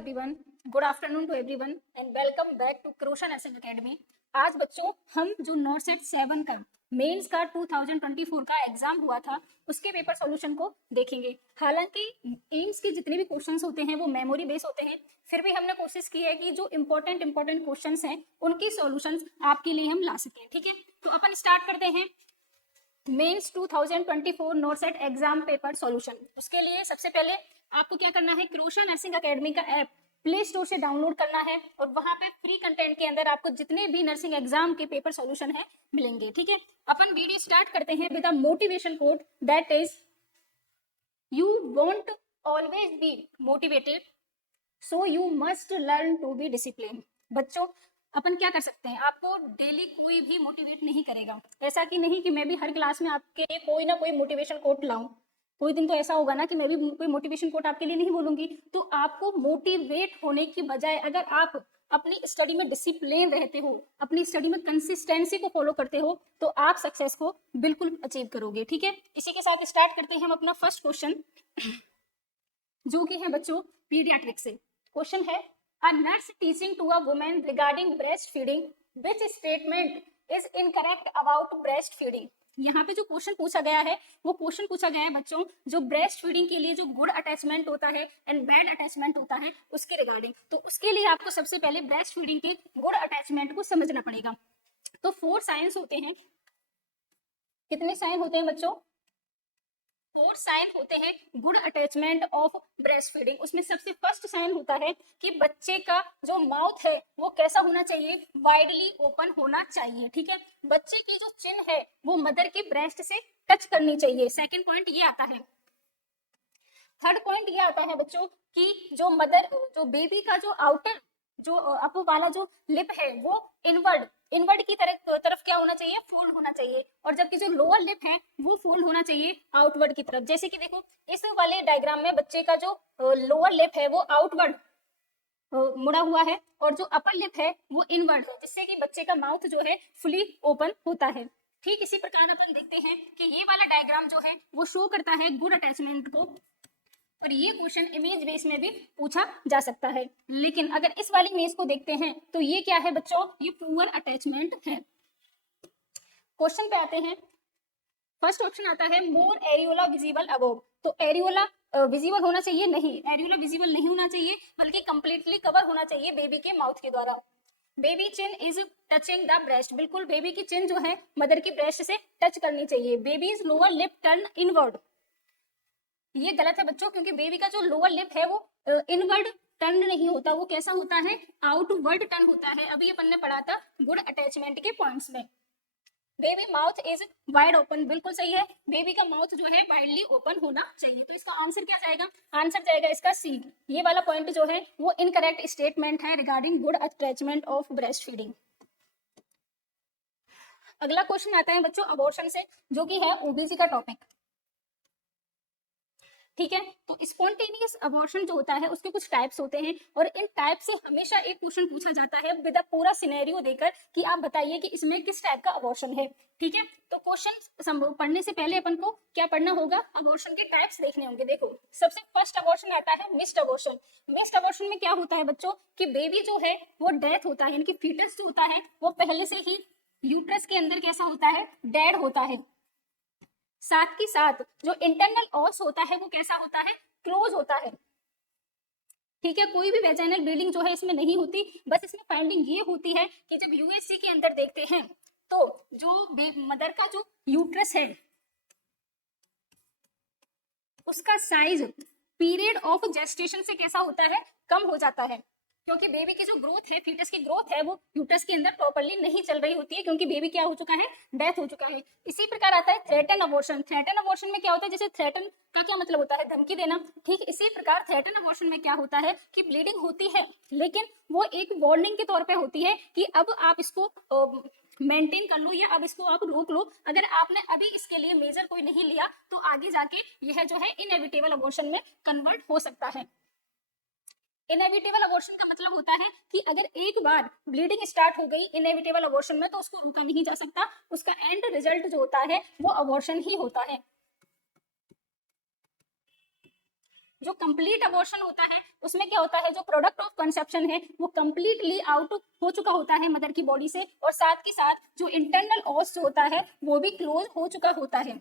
everyone. Good afternoon to everyone and welcome back to Crotia Nursing Academy. आज बच्चों हम जो नॉर्सेट 7 का मेंस का 2024 का एग्जाम हुआ था उसके पेपर सॉल्यूशन को देखेंगे। हालांकि एम्स के जितने भी क्वेश्चंस होते हैं वो मेमोरी बेस होते हैं, फिर भी हमने कोशिश की है कि जो इम्पोर्टेंट क्वेश्चंस हैं उनकी सॉल्यूशंस आपके लिए हम ला सकें। ठीक है, तो अपन स्टार्ट करते हैं mains 2024 NORCET exam paper solution. उसके लिए सबसे पहले आपको क्या करना है, क्रोशा नर्सिंग एकेडमी का ऐप प्ले स्टोर से डाउनलोड करना है और वहां पे फ्री कंटेंट के अंदर आपको जितने भी नर्सिंग एग्जाम के पेपर सॉल्यूशन है मिलेंगे। ठीक है, अपन वीडियो स्टार्ट करते हैं with a motivation quote that is you won't always be motivated so you must learn to be discipline. बच्चों अपन क्या कर सकते हैं, आपको डेली कोई भी मोटिवेट नहीं करेगा। ऐसा कि नहीं कि मैं भी हर क्लास में आपके लिए कोई ना कोई मोटिवेशन कोट लाऊं। कोई दिन तो ऐसा होगा ना कि मैं भी कोई मोटिवेशन कोट आपके लिए नहीं बोलूंगी। तो आपको मोटिवेट होने की बजाय अगर आप अपनी स्टडी में डिसिप्लिन रहते हो, अपनी स्टडी में कंसिस्टेंसी को फॉलो करते हो, तो आप सक्सेस को बिल्कुल अचीव करोगे। ठीक है, इसी के साथ स्टार्ट करते हैं हम अपना फर्स्ट क्वेश्चन, जो कि है बच्चों पीडियाट्रिक से। क्वेश्चन है, a nurse teaching to a women regarding breast feeding which statement is incorrect about breast feeding. यहाँ पे जो क्वेश्चन पूछा गया है वो क्वेश्चन पूछा गया है बच्चों जो ब्रेस्ट फीडिंग के लिए जो गुड अटैचमेंट होता है एंड बैड अटैचमेंट होता है उसके रिगार्डिंग। तो उसके लिए आपको सबसे पहले ब्रेस्ट फीडिंग के गुड अटैचमेंट को समझना पड़ेगा। तो 4 साइंस होते हैं। कितने साइन होते हैं बच्चों? 4 साइन होते हैं good attachment of breast feeding. उसमें सबसे फर्स्ट साइन होता है कि बच्चे का जो माउथ है वो कैसा होना चाहिए, वाइडली ओपन होना चाहिए। ठीक है, बच्चे की जो चिन है वो मदर की ब्रेस्ट से टच करनी चाहिए। सेकंड पॉइंट ये आता है। थर्ड पॉइंट ये आता है बच्चों कि जो बेबी का जो आउटर जो अपर वाला जो लिप है वो इनवर्ड की तरफ क्या होना चाहिए, फोल्ड होना चाहिए, और जबकि जो लोअर लिप है वो फोल्ड होना चाहिए आउटवर्ड की तरफ। जैसे कि देखो इस वाले डायग्राम में बच्चे का जो लोअर लिप है वो आउटवर्ड मुड़ा हुआ है और जो अपर लिप है वो इनवर्ड है, जिससे कि बच्चे का माउथ जो है फुली ओपन होता है। ठीक इसी प्रकार अपन देखते हैं कि ये वाला डायग्राम जो है वो शो करता है गुड अटैचमेंट को, और ये क्वेश्चन इमेज बेस में भी पूछा जा सकता है। लेकिन अगर इस वाली इमेज को देखते हैं तो ये क्या है बच्चों, ये पुअर अटैचमेंट है। क्वेश्चन पे आते हैं। फर्स्ट ऑप्शन आता है मोर एरियोला विजिबल अबोव। तो एरियोला विजिबल होना चाहिए, नहीं, एरियोला विजिबल नहीं होना चाहिए, बल्कि कंप्लीटली कवर होना चाहिए बेबी के माउथ के द्वारा। Baby chin is touching the breast, बिल्कुल बेबी की चिन जो है मदर की ब्रेस्ट से टच करनी चाहिए। Babies lower lip turn inward, ये गलत है बच्चों, क्योंकि बेबी का जो लोअर लिप है वो इनवर्ड टर्न नहीं होता, वो कैसा होता है, आउटवर्ड टर्न होता है। अभी अपन ने पढ़ा था गुड अटैचमेंट के पॉइंट्स में। Baby mouth is wide open, बिल्कुल सही है, बेबी का माउथ जो है वाइडली ओपन होना चाहिए। तो इसका आंसर क्या जाएगा, आंसर जाएगा इसका सी। ये वाला पॉइंट जो है वो इनकरेक्ट स्टेटमेंट है regarding good attachment of breast feeding. अगला क्वेश्चन आता है बच्चों अबॉर्शन से, जो कि है ओबीसी का टॉपिक। ठीक है, तो स्पॉन्टेनियस अबॉर्शन जो होता है उसके कुछ टाइप्स होते हैं, और इन टाइप से हमेशा एक क्वेश्चन पूछा जाता है विद अ पूरा सिनेरियो देकर कि आप बताइए कि इसमें किस टाइप का अबॉर्शन है। ठीक है, तो क्वेश्चन पढ़ने से पहले अपन को क्या पढ़ना होगा, अबॉर्शन के टाइप्स देखने होंगे। देखो सबसे फर्स्ट अबॉर्शन आता है मिस्ड अबॉर्शन। मिस्ड अबॉर्शन में क्या होता है बच्चों कि बेबी जो है वो डेथ होता है, यानी कि फीटस जो होता है वो पहले से ही यूट्रस के अंदर कैसा होता है, डेड होता है। साथ ही साथ जो इंटरनल ऑस होता है वो कैसा होता है, क्लोज होता है। ठीक है, कोई भी वेजाइनल ब्लीडिंग जो है इसमें नहीं होती। बस इसमें फाइंडिंग ये होती है कि जब यूएससी के अंदर देखते हैं तो जो मदर का जो यूट्रस है उसका साइज पीरियड ऑफ जेस्टेशन से कैसा होता है, कम हो जाता है, क्योंकि बेबी की जो ग्रोथ है, फीटस की ग्रोथ है वो यूट्रस के अंदर प्रॉपर्ली नहीं चल रही होती है, क्योंकि बेबी क्या हो चुका है, डेथ हो चुका है। इसी प्रकार आता है थ्रेटन अबॉर्शन। थ्रेटन अबॉर्शन में क्या होता है, जैसे थ्रेटन का क्या मतलब होता है, धमकी देना। ठीक इसी प्रकार थ्रेटन अबॉर्शन में क्या होता है कि ब्लीडिंग होती है, लेकिन वो एक वार्निंग के तौर पे होती है कि अब आप इसको मेंटेन कर लो या अब इसको आप रोक लो। अगर आपने अभी इसके लिए मेजर कोई नहीं लिया तो आगे जाके यह जो है इनएविटेबल अबॉर्शन में कन्वर्ट हो सकता है। इनएविटेबल अबॉर्शन का मतलब होता है कि अगर एक बार ब्लीडिंग स्टार्ट हो गई इनएविटेबल अबॉर्शन में तो उसको रोका नहीं जा सकता, उसका एंड रिजल्ट जो होता है वो अबॉर्शन ही होता है। जो कंप्लीट अबॉर्शन होता है उसमें क्या होता है, जो प्रोडक्ट ऑफ कंसेप्शन है वो कंप्लीटली आउट हो चुका होता है मदर की बॉडी से, और साथ के साथ जो इंटरनल ऑस जो होता है वो भी क्लोज हो चुका होता है।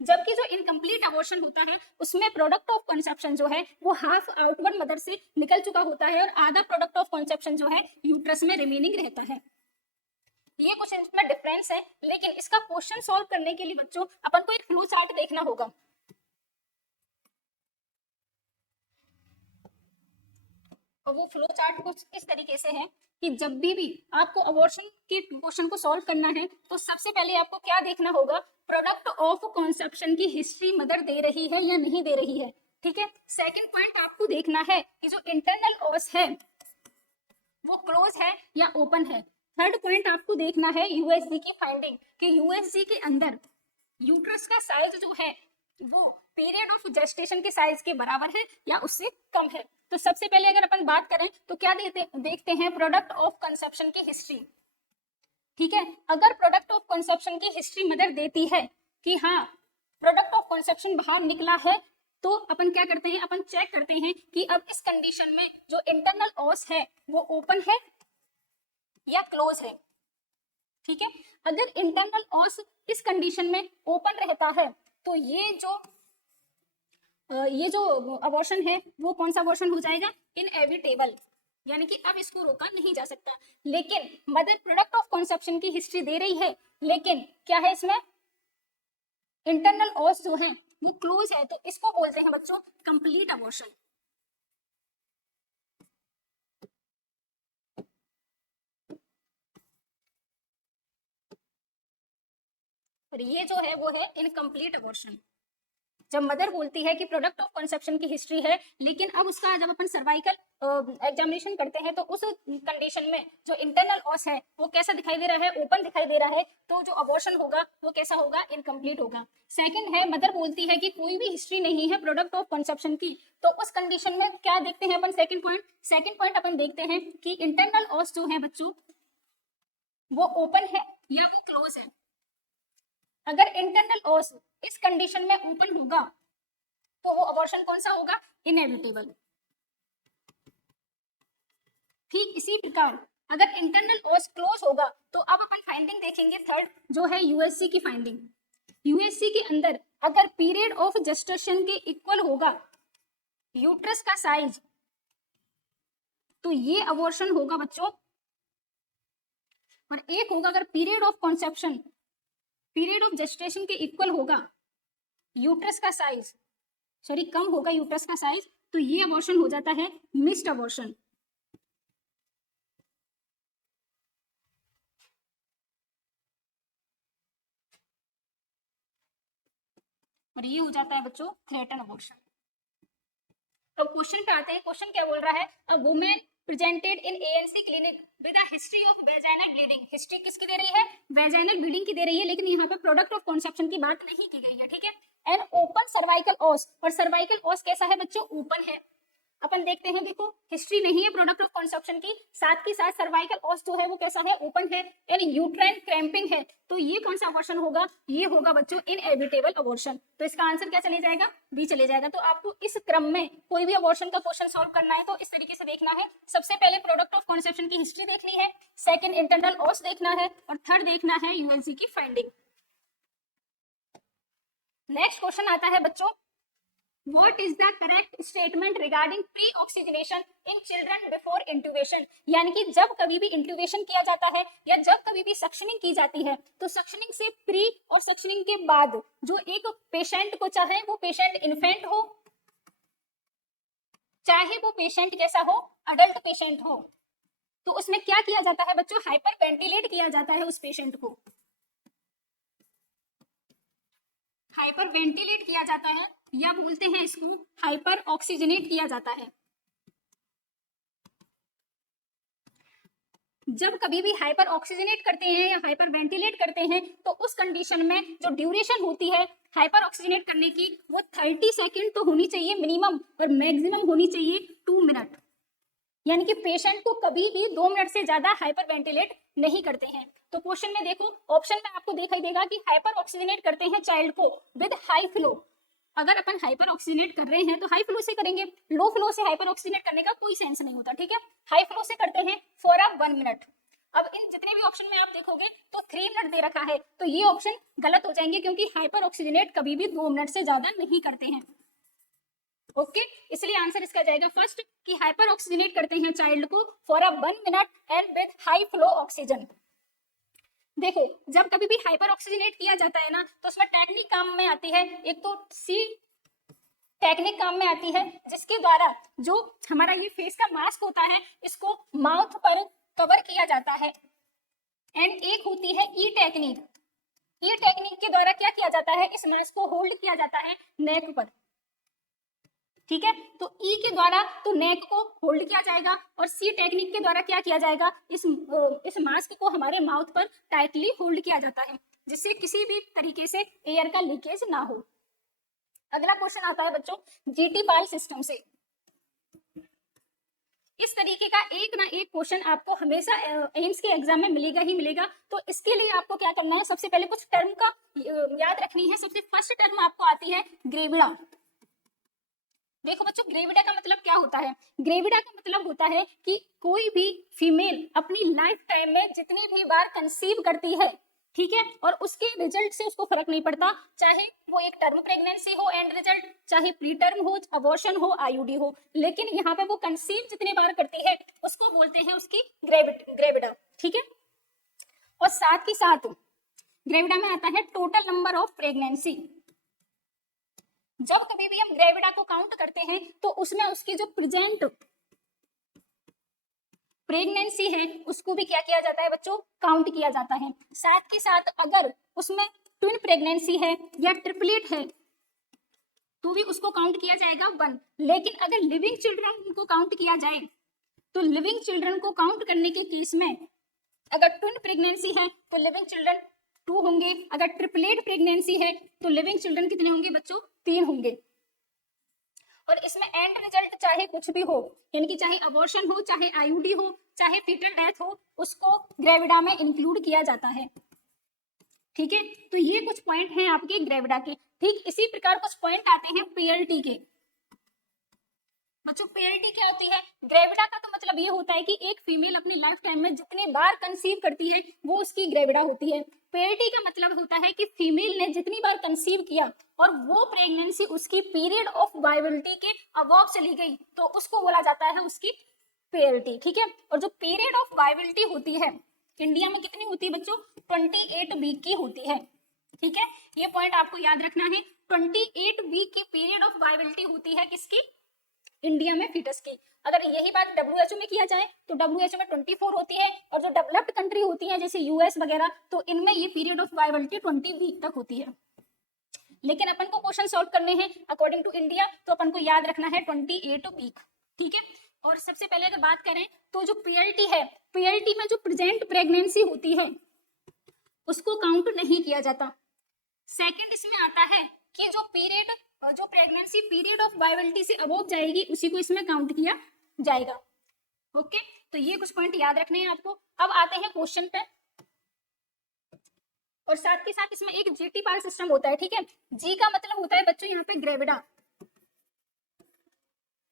जबकि जो इनकम्प्लीट अबॉर्शन होता है उसमें प्रोडक्ट ऑफ कंसेप्शन जो है वो हाफ आउटवर्ड मदर से निकल चुका होता है और आधा प्रोडक्ट ऑफ कंसेप्शन जो है यूट्रस में रिमेनिंग रहता है। ये कुछ इसमें डिफरेंस है, लेकिन इसका क्वेश्चन सॉल्व करने के लिए बच्चों अपन को एक फ्लो चार्ट देखना होगा। और वो फ्लो चार्ट कुछ इस तरीके से है कि जब भी आपको अबॉर्शन के क्वेश्चन को सॉल्व करना है तो सबसे पहले आपको क्या देखना होगा, प्रोडक्ट ऑफ कॉन्सेप्शन की हिस्ट्री मदर दे रही है या नहीं दे रही है, ठीक है। सेकंड पॉइंट आपको देखना है कि जो इंटरनल ऑस है वो क्लोज है या ओपन है। थर्ड पॉइंट आपको देखना है यूएसजी की फाइंडिंग कि यूएसजी के अंदर यूट्रस का साइज जो है वो पीरियड ऑफ जेस्टेशन के साइज के बराबर है या उससे कम है। तो सबसे पहले अगर अपन बात करें तो क्या देखते हैं, प्रोडक्ट ऑफ कंसेप्शन की हिस्ट्री, ठीक है। अगर प्रोडक्ट ऑफ कंसेप्शन की हिस्ट्री मदर देती है कि हाँ प्रोडक्ट ऑफ कंसेप्शन बाहर निकला है, तो अपन क्या करते हैं, अपन चेक करते हैं कि अब इस कंडीशन में जो इंटरनल ऑस है वो ओपन है या क्लोज है, ठीक है। अगर इंटरनल ऑस इस कंडीशन में ओपन रहता है तो ये जो अबॉर्शन है वो कौन सा अबॉर्शन हो जाएगा, इनएविटेबल, यानी कि अब इसको रोका नहीं जा सकता। लेकिन मदर प्रोडक्ट ऑफ कंसेप्शन की हिस्ट्री दे रही है, लेकिन क्या है इसमें इंटरनल ऑस जो है वो क्लोज है, तो इसको बोलते हैं बच्चों कंप्लीट अबॉर्शन। और ये जो है वो है इनकम्प्लीट अबॉर्शन। जब मदर बोलती है कि प्रोडक्ट ऑफ कंसेप्शन की हिस्ट्री है, लेकिन अब उसका जब अपन सर्वाइकल एग्जामिनेशन करते हैं तो उस कंडीशन में जो इंटरनल ऑस है वो कैसा दिखाई दे रहा है, ओपन दिखाई दे रहा है, तो जो अबॉर्शन होगा वो कैसा होगा, इनकम्प्लीट होगा। सेकंड है, मदर बोलती है कि कोई भी हिस्ट्री नहीं है प्रोडक्ट ऑफ कंसेप्शन की, तो उस कंडीशन में क्या देखते हैं अपन, सेकंड पॉइंट अपन देखते हैं कि इंटरनल ऑस जो है बच्चों वो ओपन है या वो क्लोज है। अगर इंटरनल ऑस इस कंडीशन में ओपन होगा तो वो अबॉर्शन कौन सा होगा, इनएविटेबल। ठीक इसी प्रकार अगर इंटरनल ऑस क्लोज होगा तो अब अपन फाइंडिंग देखेंगे थर्ड, जो है यूएससी की फाइंडिंग। यूएससी के अंदर अगर पीरियड ऑफ जेस्टेशन के इक्वल होगा यूट्रस का साइज, तो ये अबॉर्शन होगा बच्चों। और एक होगा अगर period of conception period of gestation के इक्वल होगा यूट्रस का साइज, सॉरी कम होगा यूट्रस का साइज, तो ये अबॉर्शन हो जाता है मिस्ड अबॉर्शन। और ये हो जाता है बच्चों थ्रेटन अबॉर्शन। अब क्वेश्चन पे आते हैं, क्वेश्चन क्या बोल रहा है, a woman presented in ANC clinic with a history of vaginal bleeding. History किसकी दे रही है, वेजाइनल ब्लीडिंग की दे रही है, लेकिन यहाँ पे प्रोडक्ट ऑफ कंसेप्शन की बात नहीं की गई है, ठीक है। एंड ओपन सर्वाइकल ऑस, और सर्वाइकल ऑस कैसा है बच्चों, ओपन है। अपन देखते हैं, देखो हिस्ट्री नहीं है प्रोडक्ट ऑफ कंसेप्शन की, साथ के साथ सर्वाइकल ऑस जो है वो कैसा है, ओपन है, एंड यूट्राइन क्रैम्पिंग है, तो ये कौन सा अबॉर्शन होगा, ये होगा बच्चों इनएविटेबल अबॉर्शन। तो इसका आंसर क्या चले जाएगा, बी चले जाएगा। तो आपको इस क्रम में कोई भी अबॉर्शन का क्वेश्चन सॉल्व करना है तो इस तरीके से देखना है, सबसे पहले प्रोडक्ट ऑफ कंसेप्शन की हिस्ट्री देखनी है, सेकंड इंटरनल ऑस देखना है, और थर्ड देखना है यूएनसी की फाइंडिंग। नेक्स्ट क्वेश्चन आता है बच्चों, What is the correct statement regarding pre-oxygenation in children before intubation? यानी कि जब कभी भी इंट्यूबेशन किया जाता है या जब कभी भी सक्शनिंग की जाती है तो सक्शनिंग से प्री और सक्शनिंग के बाद जो एक पेशेंट को, चाहे वो पेशेंट इन्फेंट हो चाहे वो पेशेंट कैसा हो, अडल्ट पेशेंट हो, तो उसमें क्या किया जाता है बच्चों, हाइपर वेंटिलेट किया जाता है उस पेशेंट को, हाइपर वेंटिलेट किया जाता है, या बोलते हैं इसको हाइपर ऑक्सीजनेट किया जाता है। जब कभी भी हाइपर ऑक्सीजनेट करते हैं या हाइपर वेंटिलेट करते हैं तो उस कंडीशन में जो ड्यूरेशन होती है हाइपर ऑक्सीजनेट करने की वो 30 सेकेंड तो होनी चाहिए मिनिमम, और मैक्सिमम होनी चाहिए 2 मिनट। यानी कि पेशेंट को कभी भी 2 मिनट से ज्यादा हाइपर वेंटिलेट नहीं करते हैं। तो क्वेश्चन में देखो, ऑप्शन में आपको दिखाई देगा कि हाइपर ऑक्सीजनेट करते हैं चाइल्ड को विद हाई फ्लो, अगर अपन हाइपर ऑक्सीजनेट कर रहे हैं तो हाई फ्लो से करेंगे, लो फ्लो से हाइपर ऑक्सीजनेट करने का कोई सेंस नहीं होता, ठीक है। हाई फ्लो से करते हैं फॉर अ 1 मिनट। अब इन जितने भी ऑप्शन में आप देखोगे तो 3 मिनट दे रखा है, तो ये ऑप्शन गलत हो जाएंगे क्योंकि हाइपर ऑक्सीजनेट कभी भी 2 मिनट से ज्यादा नहीं करते हैं। ओके, इसलिए आंसर इसका जाएगा फर्स्ट कि हाइपर ऑक्सीजनेट करते हैं चाइल्ड को for a 1 minute and with high flow oxygen. देखो जब कभी भी हाइपर ऑक्सीजनेट किया जाता है ना तो उसमें टेक्निक काम में आती है, एक तो सी टेक्निक काम में आती है जिसके द्वारा जो हमारा ये फेस का मास्क होता है इसको माउथ पर कवर किया जाता है, एंड एक होती है ई टेक्निक। ई टेक्निक के द्वारा क्या किया जाता है, इस मास्क को होल्ड किया जाता है नेक पर, ठीक है। तो ई के द्वारा तो नेक को होल्ड किया जाएगा और सी टेक्निक के द्वारा क्या किया जाएगा, इस मास्क को हमारे माउथ पर टाइटली होल्ड किया जाता है जिससे किसी भी तरीके से एयर का लीकेज ना हो। अगला क्वेश्चन आता है बच्चों जीटी पाल सिस्टम से। इस तरीके का एक ना एक क्वेश्चन आपको हमेशा एम्स के एग्जाम में मिलेगा ही मिलेगा। तो इसके लिए आपको क्या करना है, सबसे पहले कुछ टर्म का याद रखनी है। सबसे फर्स्ट टर्म आपको आती है ग्रेविडा। देखो बच्चों ग्रेविडा का मतलब क्या होता है, ग्रेविडा का मतलब होता है कि कोई भी फीमेल अपनी लाइफ टाइम में जितनी भी बार कंसीव करती है, ठीक है, और उसके रिजल्ट से उसको फर्क नहीं पड़ता, चाहे वो एक टर्म प्रेगनेंसी हो एंड रिजल्ट, चाहे प्री टर्म हो, अबॉर्शन हो, आईयूडी हो, लेकिन यहाँ पे वो कंसीव जितने बार करती है उसको बोलते हैं उसकी ग्रेविडा, ठीक है। और साथ ही साथ ग्रेविडा में आता है टोटल नंबर ऑफ प्रेगनेंसी। जब कभी भी हम ग्रेविडा को काउंट करते हैं तो उसमें उसकी जो प्रेजेंट प्रेगनेंसी है उसको भी क्या किया जाता है बच्चों, काउंट किया जाता है। साथ ही साथ अगर उसमें ट्विन प्रेगनेंसी है या ट्रिपलेट है तो भी उसको काउंट किया जाएगा 1। लेकिन अगर लिविंग चिल्ड्रन को काउंट किया जाए तो लिविंग चिल्ड्रन को काउंट करने के केस में अगर ट्विन प्रेगनेंसी है तो लिविंग चिल्ड्रन 2 होंगे, अगर ट्रिपलेट प्रेगनेंसी है तो लिविंग चिल्ड्रन कितने होंगे बच्चों, 3 होंगे। और इसमें एंड रिजल्ट चाहे कुछ भी हो, यानी कि चाहे अबॉर्शन हो, चाहे आईयूडी हो, चाहे फीटल डेथ हो, उसको ग्रेविडा में इंक्लूड किया जाता है, ठीक है। तो ये कुछ पॉइंट हैं आपके ग्रेविडा के। ठीक इसी प्रकार कुछ पॉइंट आते हैं पीएलटी के। बच्चों पीएलटी क्या होती है, ग्रेविडा का तो मतलब ये होता है कि एक फीमेल अपनी लाइफ टाइम में जितनी बार कंसीव करती है वो उसकी ग्रेविडा होती है। पीएलटी का मतलब होता है कि फीमेल ने जितनी बार कंसीव किया और वो प्रेगनेंसी उसकी पीरियड ऑफ वायबिलिटी के अबव चली गई तो उसको बोला जाता है उसकी पीएलटी, ठीक है। और जो पीरियड ऑफ वायबिलिटी होती है इंडिया में कितनी होती है बच्चों, 28 वीक की होती है, ठीक है। ये पॉइंट आपको याद रखना है, 28 वीक की पीरियड ऑफ वायबिलिटी होती है किसकी, इंडिया में फीटस की। अगर यही बात डब्ल्यूएचओ में किया जाए तो डब्ल्यूएचओ में 24 होती है, और जो डेवलप्ड कंट्री होती है जैसे यूएस वगैरह तो इनमें ये पीरियड ऑफ वायबिलिटी 20 वीक तक होती है। लेकिन अपन को क्वेश्चन सॉल्व करने हैं अकॉर्डिंग टू इंडिया, तो अपन को याद रखना है 28 वीक, ठीक है। और सबसे पहले अगर बात करें तो जो पीएलटी है, पीएलटी में जो प्रेजेंट प्रेगनेंसी होती है उसको काउंट नहीं किया जाता। सेकंड इसमें आता है कि जो प्रेगनेंसी पीरियड ऑफ वायबिलिटी से अबव जाएगी उसी को इसमें काउंट किया जाएगा। ओके, तो ये कुछ पॉइंट याद रखने हैं आपको। अब आते हैं क्वेश्चन पे, और साथ के साथ इसमें एक जीटी पाल सिस्टम होता है, ठीक है। जी का मतलब होता है बच्चों यहाँ पे ग्रेविडा,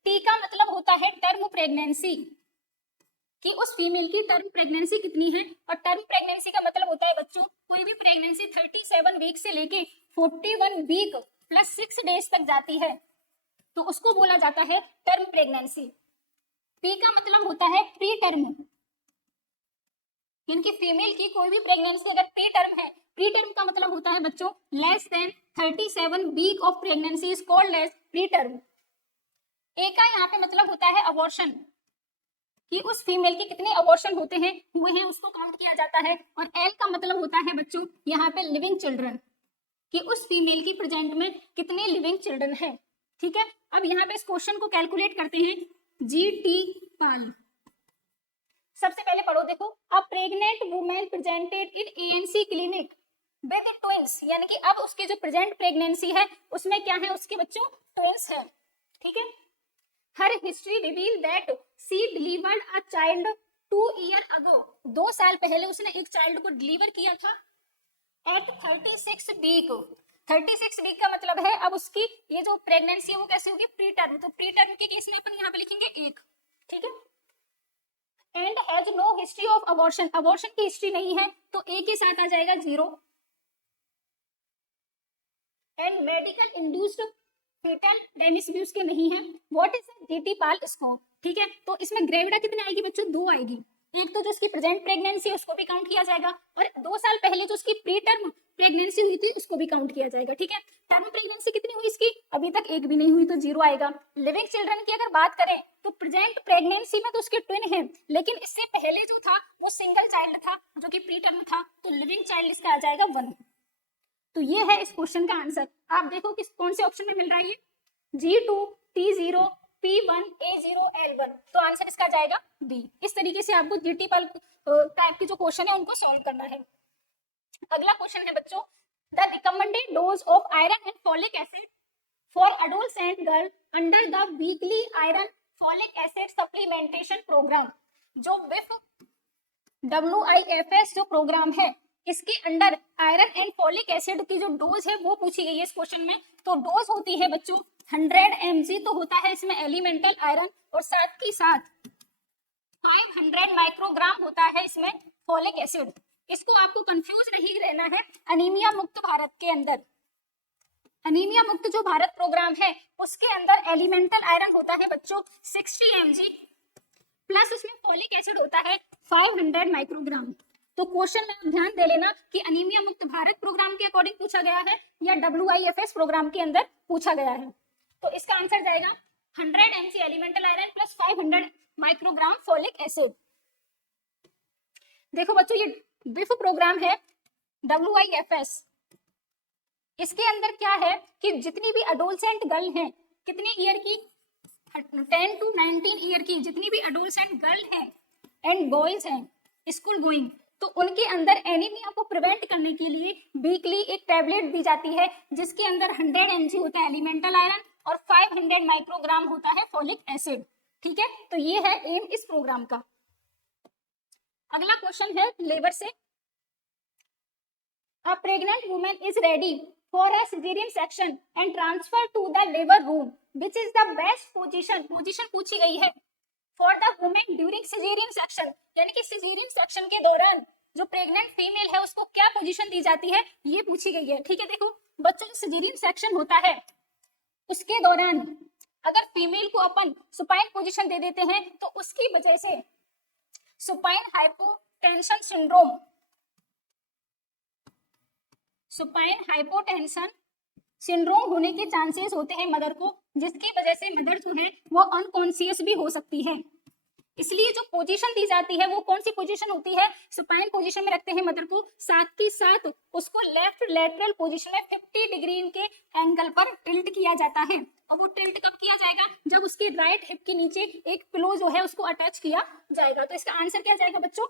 टी का मतलब होता है टर्म प्रेगनेंसी, कि उस फीमेल की टर्म प्रेगनेंसी कितनी है, और टर्म प्रेगनेंसी का मतलब होता है बच्चों कोई भी प्रेगनेंसी 37 वीक से लेके 41 वीक प्लस 6 डेज तक जाती है तो उसको बोला जाता है टर्म प्रेगनेंसी। पी का मतलब होता है प्री टर्म, यानी कि फीमेल की कोई भी प्रेगनेंसी अगर प्री टर्म है, प्री टर्म का मतलब होता है बच्चों less than 37 week of pregnancy is called as preterm. ए का यहाँ पे मतलब होता है अबॉर्शन, कि उस फीमेल के कितने अबॉर्शन हुए हैं उसको काउंट किया जाता है। और एल का मतलब होता है बच्चों यहाँ पे लिविंग चिल्ड्रन, कि उस फीमेल की प्रेजेंट में कितने लिविंग चिल्ड्रन है, ठीक है। अब यहाँ पे इस क्वेश्चन को कैलकुलेट करते हैं जीटी पाल। सबसे पहले पढ़ो, देखो अ pregnant women presented in ANC clinic with twins, यानी कि अब उसकी जो प्रेजेंट प्रेगनेंसी है उसमें क्या है, उसके बच्चों ट्विंस है, ठीक है। Her history reveal that she delivered a child 2 year ago, 2 साल पहले उसने एक चाइल्ड को डिलीवर किया था एट 36 वीक, 36 वीक का मतलब है अब उसकी ये जो प्रेगनेंसी है वो कैसे होगी, प्री टर्म, तो प्री टर्म के केस में अपन यहाँ पे लिखेंगे 1, ठीक है। And has no history of abortion, abortion की हिस्ट्री नहीं है तो ए के साथ आ जाएगा 0। And medical induced fetal damage भी उसके नहीं है। What is GT PAL score, ठीक है। तो इसमें ग्रेविडा कितने आएगी बच्चों, 2 आएगी। एक तो जो उसकी प्रेजेंट प्रेगनेंसी है उसको भी काउंट किया जाएगा और 2 साल पहले जो उसकी प्री टर्म प्रेगनेंसी हुई थी उसको भी काउंट किया जाएगा, ठीक है। टर्म प्रेगनेंसी कितनी हुई इसकी, अभी तक एक भी नहीं हुई तो 0 आएगा। लिविंग चिल्ड्रन की अगर बात करें तो प्रेजेंट प्रेगनेंसी में तो उसके ट्विन है, लेकिन इससे पहले जो था वो सिंगल चाइल्ड था जो कि प्री टर्म था, तो लिविंग चाइल्ड इसका आ जाएगा 1। तो ये है इस क्वेश्चन का आंसर। आप देखो किस कौन से ऑप्शन में मिल रहा है ये, G2, T0, P1, A0, L1, तो आंसर इसका जाएगा बी। इस तरीके से आपको जीटी पाल टाइप के जो क्वेश्चन है उनको सॉल्व करना है। अगला क्वेश्चन है बच्चों, the recommended dose of iron and folic acid for adolescent girl under the weekly iron folic acid supplementation programme, जो विफ WIFS जो प्रोग्राम है इसके under iron and folic acid की जो डोज है वो पूछी गई है इस क्वेश्चन में। तो डोज होती है बच्चों 100 mg, तो होता है इसमें एलिमेंटल आयरन, और साथ ही साथ 500 माइक्रोग्राम होता है इसमें फॉलिक एसिड। इसको आपको कंफ्यूज नहीं रहना है, अनीमिया मुक्त भारत के अंदर, अनीमिया मुक्त जो भारत प्रोग्राम है उसके अंदर एलिमेंटल आयरन होता है बच्चों 60 mg, प्लस उसमें फॉलिक एसिड होता है 500 माइक्रोग्राम। तो क्वेश्चन में ध्यान दे लेना कि अनीमिया मुक्त भारत प्रोग्राम के अकॉर्डिंग पूछा गया है या WIFS प्रोग्राम के अंदर पूछा गया है। तो इसका आंसर जाएगा 100 mg elemental iron plus 500 microgram folic acid. देखो बच्चों ये बिफ प्रोग्राम है WIFS, इसके अंदर क्या है कि जितनी भी अडोलसेंट गर्ल हैं, कितने ईयर की, 10 to 19 ईयर की जितनी भी अडोलसेंट गर्ल हैं एंड बॉयज हैं स्कूल गोइंग, तो उनके अंदर एनीमिया को प्रिवेंट करने के लिए वीकली एक टैबलेट दी जाती है जिसके अंदर 100 mg होता है एलिमेंटल आयरन और 500 माइक्रोग्राम होता है फॉलिक एसिड, ठीक है। तो ये है एम इस प्रोग्राम का। अगला क्वेश्चन है लेबर से, a pregnant women is ready for a caesarean section and transfer to the labour room which is the best position, position पूछी गई है for the women during caesarean section, यानी कि सिजेरियन सेक्शन के दौरान जो प्रेग्नेंट फीमेल है उसको क्या पोजीशन दी जाती है ये पूछी गई है, ठीक है। देखो बच्चों सिजेरियन सेक्शन होता है उसके दौरान अगर फीमेल को अपन सुपाइन पोजीशन दे देते हैं तो उसकी वजह से supine hypotension syndrome, supine hypotension syndrome होने के चांसेस होते हैं मदर को, जिसकी वजह से मदर जो है वो अनकॉन्शियस भी हो सकती है। इसलिए जो पोजीशन दी जाती है वो कौन सी पोजीशन होती है, सुपाइन पोजीशन में रखते हैं मदर को, साथ ही साथ उसको लेफ्ट लेटरल पोजीशन में 50 डिग्री के एंगल पर टिल्ट किया जाता है। और वो टिल्ट कब किया जाएगा, जब उसके राइट हिप के नीचे एक पिलो जो है उसको अटैच किया जाएगा। तो इसका आंसर क्या जाएगा बच्चों,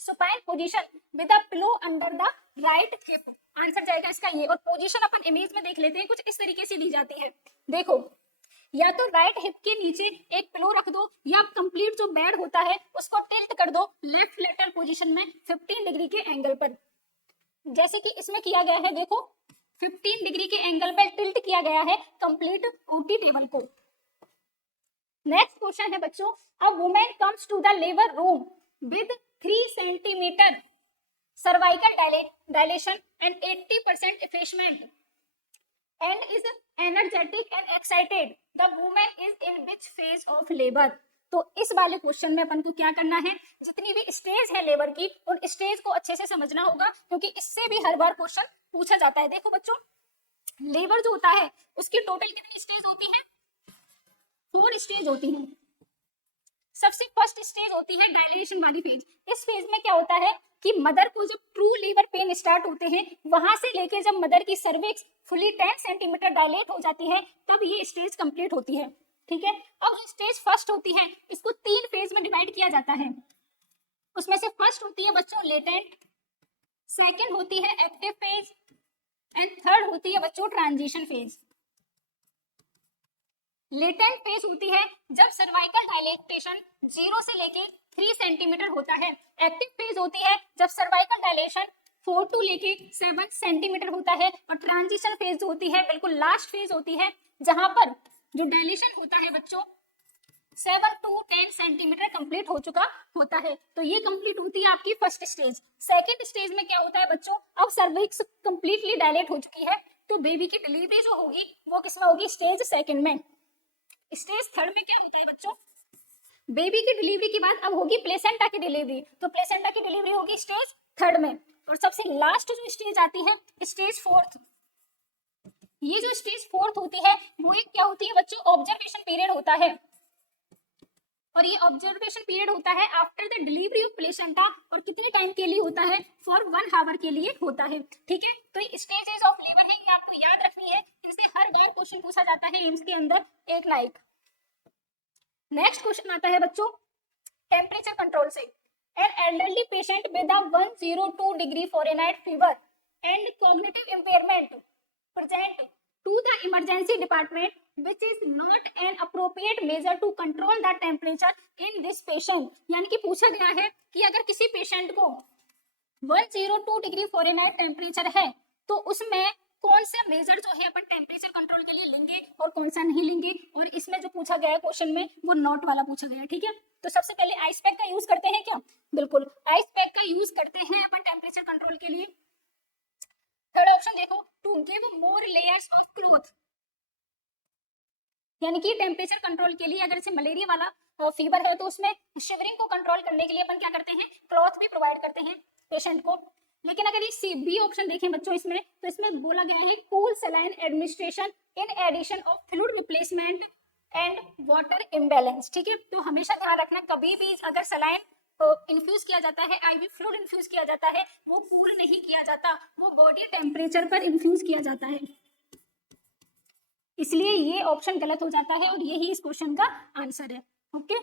supine position with a pillow under the right hip, answer जाएगा इसका ये। और पोजीशन अपन इमेज में देख लेते हैं, कुछ इस तरीके से दी जाती है। देखो या तो राइट हिप के नीचे एक पिलो रख दो या कंप्लीट जो बेड होता है उसको टिल्ट कर दो लेफ्ट लेटरल पोजीशन में 15 डिग्री के एंगल पर, जैसे कि इसमें किया गया है। देखो 15 डिग्री के एंगल पर टिल्ट किया गया है कंप्लीट ओटी टेबल को। नेक्स्ट क्वेश्चन है बच्चों, a woman comes to the labour room with 3 centimetre cervical dilation and 80% effacement and is energetic and excited, the woman is in which phase of labor। तो इस वाले question में अपन को क्या करना है, जितनी भी स्टेज है लेबर की उन स्टेज को अच्छे से समझना होगा, क्योंकि इससे भी हर बार क्वेश्चन पूछा जाता है। देखो बच्चों लेबर जो होता है उसकी टोटल कितनी स्टेज होती है, 4 स्टेज होती है। सबसे फर्स्ट स्टेज होती है डायलेशन वाली फेज। इस फेज में क्या होता है कि मदर को जब ट्रू लेबर पेन स्टार्ट होते हैं वहां से लेके जब मदर की सर्विक्स फुली 10 सेंटीमीटर डायलेट हो जाती है तब ये स्टेज कंप्लीट होती है, ठीक है। अब जो स्टेज फर्स्ट होती है इसको 3 फेज में डिवाइड किया जाता है। उसमें से फर्स्ट होती है बच्चों लेटेंट, सेकेंड होती है एक्टिव फेज एंड थर्ड होती है बच्चों ट्रांजिशन फेज। लेटेंट फेज होती है जब सर्वाइकल डायलेटेशन 0 से लेके 3 सेंटीमीटर होता है। एक्टिव फेज होती है जब सर्वाइकल डायलेशन 4 टू लेके 7 सेंटीमीटर होता है, और ट्रांजिशन फेज जो होती है बिल्कुल लास्ट फेज होती है, जहां पर जो डायलेशन होता है बच्चों 7 टू 10 सेंटीमीटर कंप्लीट हो चुका होता है। तो ये कंप्लीट होती है आपकी फर्स्ट स्टेज। सेकंड स्टेज में क्या होता है बच्चों, अब सर्विक्स कंप्लीटली डायलेट हो चुकी है, तो बेबी की डिलीवरी जो होगी वो किसमें होगी, स्टेज सेकंड में। स्टेज थर्ड में क्या होता है बच्चों, बेबी की डिलीवरी के बाद अब होगी प्लेसेंटा की डिलीवरी, तो प्लेसेंटा की डिलीवरी होगी स्टेज थर्ड में। और सबसे लास्ट जो स्टेज आती है स्टेज फोर्थ। ये जो स्टेज फोर्थ होती है वो एक क्या होती है बच्चों, ऑब्जर्वेशन पीरियड होता है, और ये ऑब्जर्वेशन पीरियड होता है after the delivery of placenta, और कितने टाइम के लिए होता है, फॉर 1 आवर के लिए होता है। ठीक है, तो ये स्टेजेस ऑफ लेबर है, ये आपको याद रखनी है, इनसे हर बार क्वेश्चन पूछा जाता है एम्स के अंदर एक लाइक। नेक्स्ट क्वेश्चन आता है बच्चों टेम्परेचर कंट्रोल से। An elderly patient with a 102 degree Fahrenheit fever and cognitive impairment present to the emergency department, which is not an appropriate measure to control the temperature in this patient। यानी कि पूछा गया है कि अगर किसी patient को 102 डिग्री फ़ारेनहाइट टेम्परेचर है तो उसमें कौन सा मेजर जो है अपन टेम्परेचर कंट्रोल के लिए लेंगे और कौन सा नहीं लेंगे। और इसमें जो पूछा गया है क्वेश्चन में वो नॉट वाला पूछा गया है। ठीक है, तो सबसे पहले आइस पैक का यूज करते हैं क्या, बिल्कुल आइस पैक का यूज करते हैं अपन टेम्परेचर कंट्रोल के लिए। थर्ड ऑप्शन देखो, to give more layers of cloth, यानी कि टेम्परेचर कंट्रोल के लिए अगर जैसे मलेरिया वाला फीवर है तो उसमें शिवरिंग को कंट्रोल करने के लिए अपन क्या करते हैं, क्लॉथ भी प्रोवाइड करते हैं पेशेंट को। लेकिन अगर ये सी बी ऑप्शन देखें बच्चों इसमें, तो इसमें बोला गया है cool saline administration in addition of fluid replacement and water imbalance. ठीक है, तो हमेशा ध्यान रखना कभी भी अगर सलाइन इन्फ्यूज किया जाता है, आईवी फ्लूइड इन्फ्यूज किया जाता है, वो कूल नहीं किया जाता, वो बॉडी टेम्परेचर पर इन्फ्यूज किया जाता है, इसलिए ये ऑप्शन गलत हो जाता है और यही इस क्वेश्चन का आंसर है। ओके,